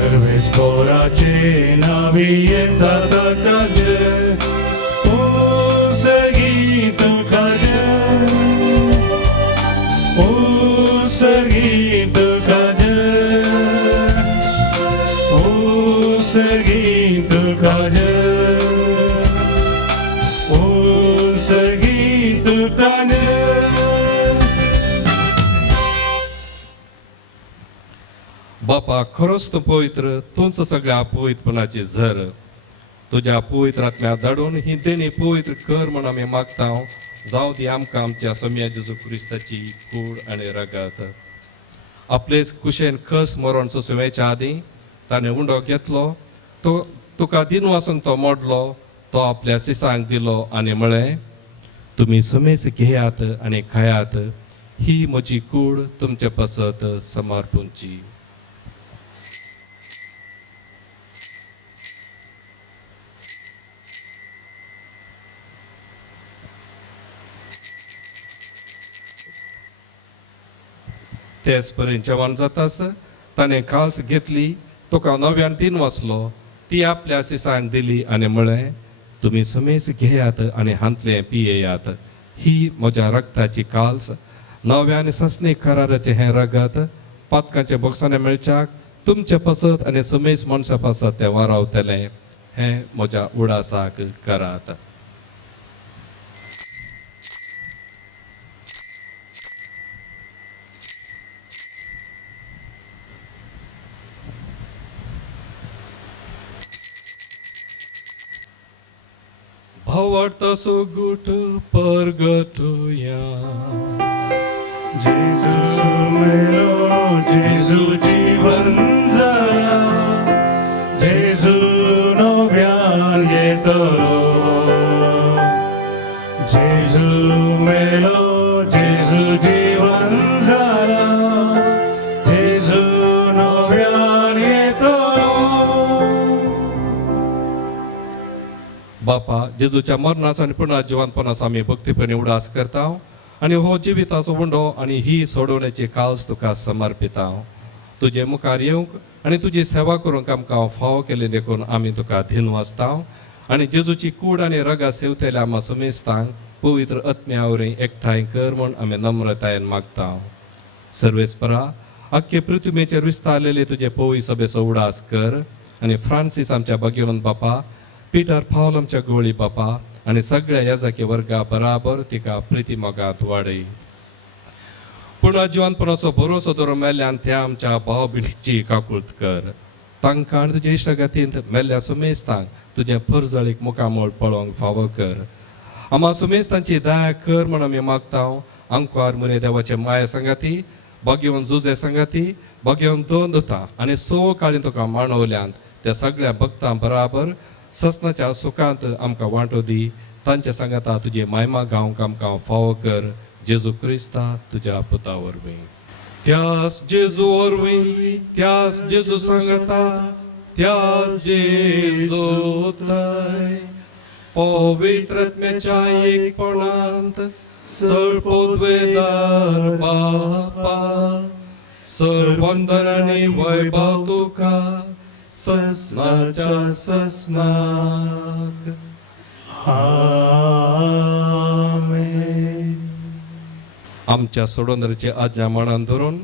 सर्वेस्पराचे नावी येतात ताज ओ सर्गी तुका ओ सर्गी तुका सगळी तुकान बापा खरोच तू पवित्र, तूच सगळ्या पवित्रपणाची झर. तुझ्या पवित्र आत्म्या धाडून ही देणी पवित्र कर म्हण आमी मागता. जाऊ दी आमकां आमच्या सम्या जेजू क्रिस्ताची कूड आनी रगत. आपलेच कुशेन खस मरण सोंसुवेच्या आदी ताणें उंडो घेतलो. तो तुका दिन वासून तो मोडलो. तो आपल्या सिसांक दिलो आनी म्हळें, तुमी समेस घेयात आनी खायात. ही म्हजी कूड तुमचे पसत समर्पूंची. तेच पर्यंत जेवण जातास ताणें काल्स घेतली. तुका नव्यान दिन वाचलो. ती आपल्या सिसांक दिली आनी म्हळें, तुमी समेस घेयात आनी हांतलें पियेयात. ही म्हज्या रक्ताची काल्स, नव्यान ससनी कराराचें हें रगत. पातकांचे बॉक्साने मेळच्याक तुमचे पसत आनी समेस मनशा पसत तें वारावतलें. हें म्हज्या उडासाक करात. भवडता सुगुट परगटुया. जेजू मेलो, जेजू जीवन जाला. जेजू नव्यान येतलो. जेजू मेलो, जेजू जीवन जाला. जेजू नव्यान येतलो. बापा जेजूच्या मरणाचो आनी पुन्हा जिवंतपणाचो आमी भक्तीपणी उडास करता. आनी हो जिविताचो उंडो आनी ही सोडवण्याची काल्स तुका समर्पिता. तुजे मुखार येवंक आनी तुजी सेवा करूंक आमकां फावो केले देखून आमी तुका धीन वाचता. आनी जेजूची कूड आनी रगा सेवतेल्या आम्हा समेस्तांक पवित्र आत्म्या वरवीं एकठांय कर म्हूण आमी नम्रतायेन मागता. सर्वेस्परा अख्खे पृथ्वीचेर विस्तारलेले तुजे पवी सभेचो उडास कर. आनी फ्रांसीस आमच्या भगिवन बापा, पीटर पावल आमच्या गोळी बापा आनी सगळ्या याजकी वर्गा बराबर तिका प्रिती मोगात वाडय. पुन्हा जिवंतपणाचो भरोसो दवरून मेल्ल्यान त्या आमच्या भाव भयणीची काकुळट कर. तांकां आनी तुजे इश्टगतींत मेल्ल्या सुमेस्तांक तुजे परजळीक मुखामोळ पळोवंक फावो कर. आम्हा सुमेस्तांची दया कर म्हण आमी मागता. आंकवार मुरे देवाचे माया संगाती, भगिवन जुजे संगाती, भगिवन दोन दुतां आनी सो काळी तुका मांडवल्यांत त्या सगळ्या भक्तां बराबर ससनाच्या सुखांत आमकां वांटो दी. तांच्या सांगाता तुजी महिमा गावंक आमकां फावो कर. जेजू क्रिस्ता तुज्या पुता वरवीं. त्यास जेजू वरवीं, त्यास जेजू सांगता, त्यास जेजू थंय पवित्र आत्म्याच्या एकपणांत सर्वोद्वेदार बापा, सर्वंदन आनी वैभव तुका ससनाच्या ससनाक. आमेन. आमच्या सोडोंदराची आज्ञा मनान धरून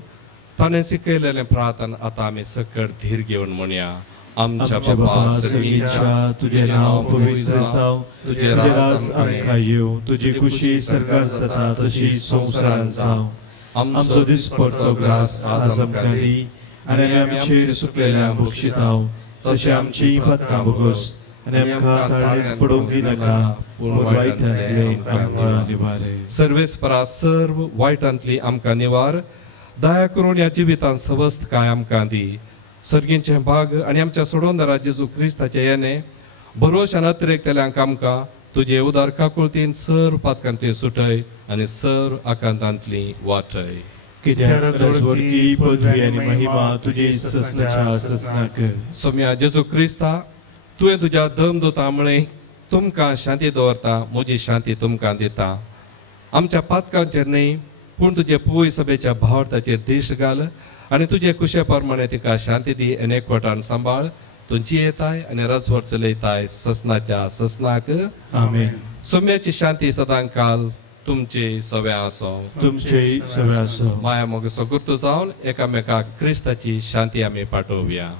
ताणें शिकयलेलें प्रार्थना आतां आमी सकट धीर घेवन म्हणया. आमच्या बापा सर्गीच्या, तुझे नाव पवित्र जावं, तुझे राज आमकां येवं, तुजी खुशी सरकार जाता तशी संवसारांत जावं. आमचो दिसपडटो ग्रास आज आमकां दी, आनी आमचेर सुकलेल्या बक्षितांव, तशें आमची पातकां भोगोस, आनी आमकां ताळेंत पडोवंक दिनाका, पूण वायटांतले आमकां निवारय. सर्वेस्परा सर्व वायटांतली आमकां निवार. दया करून ह्या जिवितांत सवस्त काय आमकां दी. सर्गींचे भाग आनी आमच्या सोडोंदरा जेजू क्रिस्ताचे येणे भरोशान अतिरेकतल्यांक आमकां तुजे उदार काकुळतीन सर्व पातकांतली सुटय आनी सर्व आकांतांतली वाटय. कित्याक स्वर्गीय पदवी आनी महिमा तुजे ससनाच्या ससनाक. सोम्या जेजू क्रिस्ता, तुवें तुज्या धर्मदूतां म्हळें तुमकां शांती दवरता, म्हजी शांती तुमकां दिता. आमच्या पातकांचेर न्हय पूण तुजे पुय सभेच्या भावताचेर दिश्ट घाल आनी तुजे कुशे प्रमाणे तिका शांती दी आनी एकवटान सांबाळ. तुमची येताय आनी रजवट चलयताय ससनाच्या ससनाक. आमेन. सोम्याची शांती सदां काल तुमचे सवे आसो. तुमचे सगळे आसो. माया मोग सगुर्त जावन एकामेकाक क्रिस्ताची शांती आमी पाठोवया.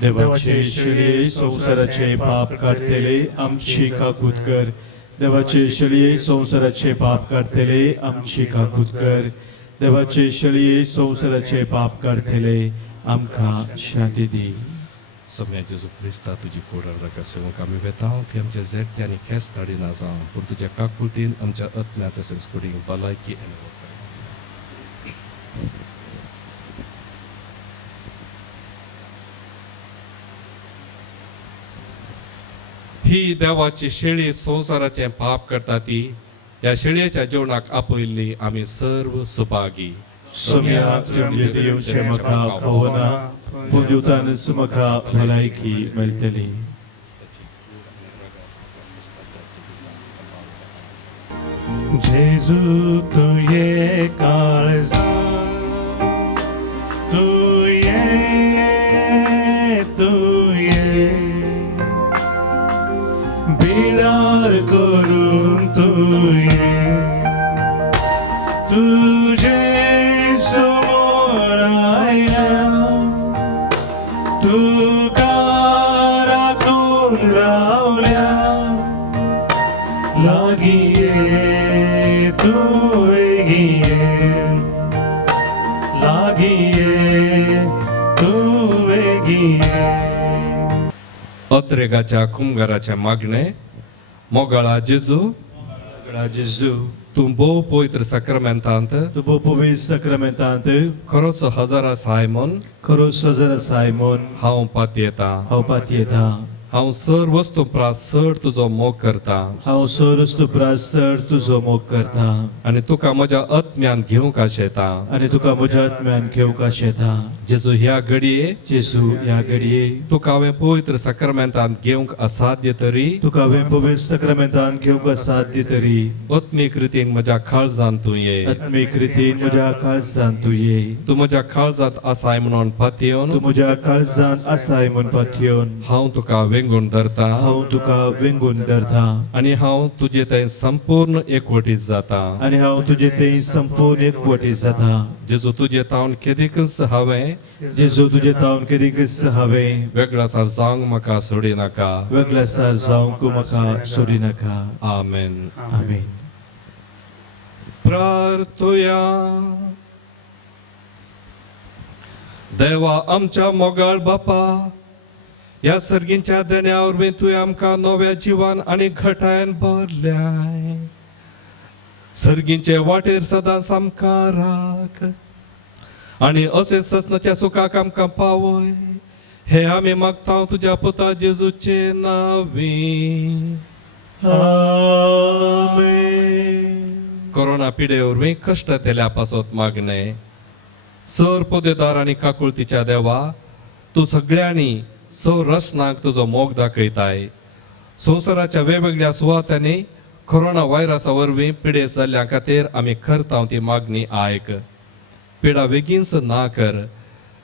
देवाचे शिळे संसाराचे पाप काढतेले आमची काकूत कर. देवाचे शिळे संसाराचे पाप काढतेले आमची काकूत कर. देवाचे शिळे संसाराचे पाप काढतेले आमकां शांती दी. सम्या जेजू क्रिस्ता तुजी कोडर रका सेवक आमी वेतांव ती आमच्या जेट्टे आनी केस ताडिना जावं पूण तुज्या काकुळटीन आमच्या आत्म्या तशेंच कुडीक भलायकी आनी वखद. ही देवाची शेळी संसाराचे पाप करता ती ह्या शेळयेच्या जेवणाक आपयल्ली आमी सर्व सुभागी. सम्या तुमचे दिवचे म्हाका फावना पूण दिवतानच म्हाका भलायकी मेळटली. जेजू तुये काळजा तुये बिडार करून तुये तुझे समोर आयल्या तुका राखून रावल्या लागी ये तू वेगी ये लागी ये तू वेगी ये. अत्रेगाच्या कुंभाराच्या मागणे मोगाळा जेजू जेजू तूं भोव पवित्र साक्रमेंतांत तू पवित्र साक्रमेंतांत खरोच हजारा सायमोन खरो सजर सायमोन हांव पातयेता. हांव पातयेता. हांव सर वस्तू प्रास चड तुजो मोग करता हांव सोरस तू प्रासर तुजो मोग करता आनी तुका म्हज्या आत्म्यान घेवंक आशेता. आनी तुका म्हज्या आत्म्यान घेवंक आशेता. जेजू ह्या घडये जेजू ह्या घडये तुका हांवें पवित्र साक्रमेंतांत घेवंक असाध्य तरी तुका हांवें पवित्र साक्रमेंतान घेवंक साध्य तरी आत्मीक रितीन म्हज्या काळजांत तूं ये. आत्मीक रितीन म्हज्या काळजांत तूं ये. तूं म्हज्या काळजांत आसाय म्हणून पातयेवन तूं म्हज्या काळजांत आसाय म्हूण पातयेवन हांव तुका वेंगून धरता हांव तुका वेंगून धरता. आनी हांव तुजे थंय संपूर्ण एकवटीत जाता. आनी हांव तुजे थंय संपूर्ण एकवटीत जाता. जेजू तुजे तावन केदीकच हांवें जेजू तुजे तावन केदीकच हांवें वेगळासार जावंक म्हाका सोडी नाका. वेगळासार जावंक म्हाका सोडी नाका. आमेन. आमेन. प्रार्थुया. देवा आमच्या मोगाळ बापा ह्या सर्गींच्या देण्या वरवीं तुवें आमकां नव्या जिवान आनी घटायन भरल्याय. सर्गींचे वाटेर सदांच आमकां राख आनी अशें ससनाच्या सुखाक आमकां पावय हे आमी मागता तुज्या पुता जेजूचे नांवी. कोरोना पिडे वरवीं कश्ट तेल्या पासत मागणे सर पोदेदार आनी काकुळतीच्या देवा तूं सगळ्यांनी रचनाक तुजो मोग दाखयताय. संवसाराच्या वेगवेगळ्या सुवातांनी कोरोना व्हायरसा वरवीं पिडे जाल्ल्या खातीर आमी करता ती मागणी आयक. पिडा बेगीनच ना कर.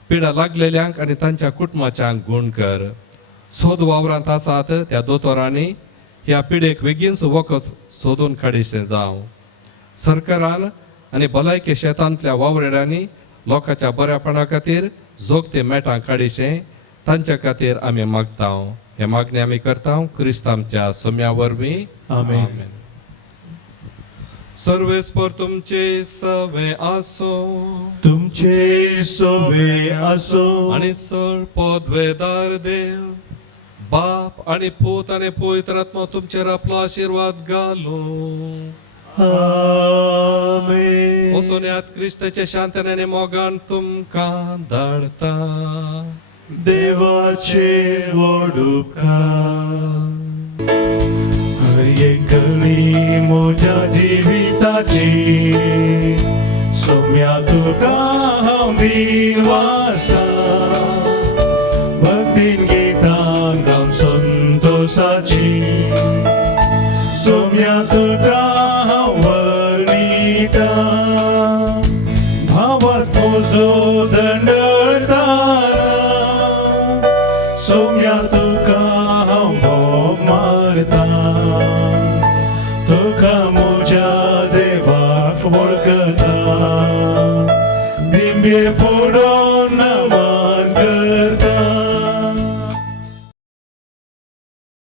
पिडा लागलेल्यांक आनी तांच्या कुटुंबाच्यांक गूण कर. सोद वावरांत आसात त्या दोतोरांनी ह्या पिडेक बेगीनच वखद सोदून काडिशें जावं. सरकारान आनी भलायकी शेतांतल्या वावरेड्यांनी लोकांच्या बऱ्यापणा खातीर जोगते मेटां काडिशें तांच्या खातीर आमी मागता. हे मागणी आमी करता क्रिस्तांच्या सम्या वरवीं. आमेन. सर्वेस्पर तुमचे सवे आसो. तुमचे सोबे आसो. आनी चड पदवेदार देव बाप आनी पूत आनी पवित्र आत्मा तुमचेर आपलो आशिर्वाद घालो. आमेन. वचून यात क्रिस्ताचे शांतने आनी मोगान तुमकां धाडता. देवाचे व्हड उपकार हर एक घडी म्हज्या जिविताची सोम्या तुका हांव बीन वाचता. भक्तीन गितां गावन संतोशाची सोम्या तुका हांव वर्णिता. भावात म्हजो दंडळटा सोम्या तुका हांव भोग मारता. तुका म्हज्या देवाक वळखता. दिव्य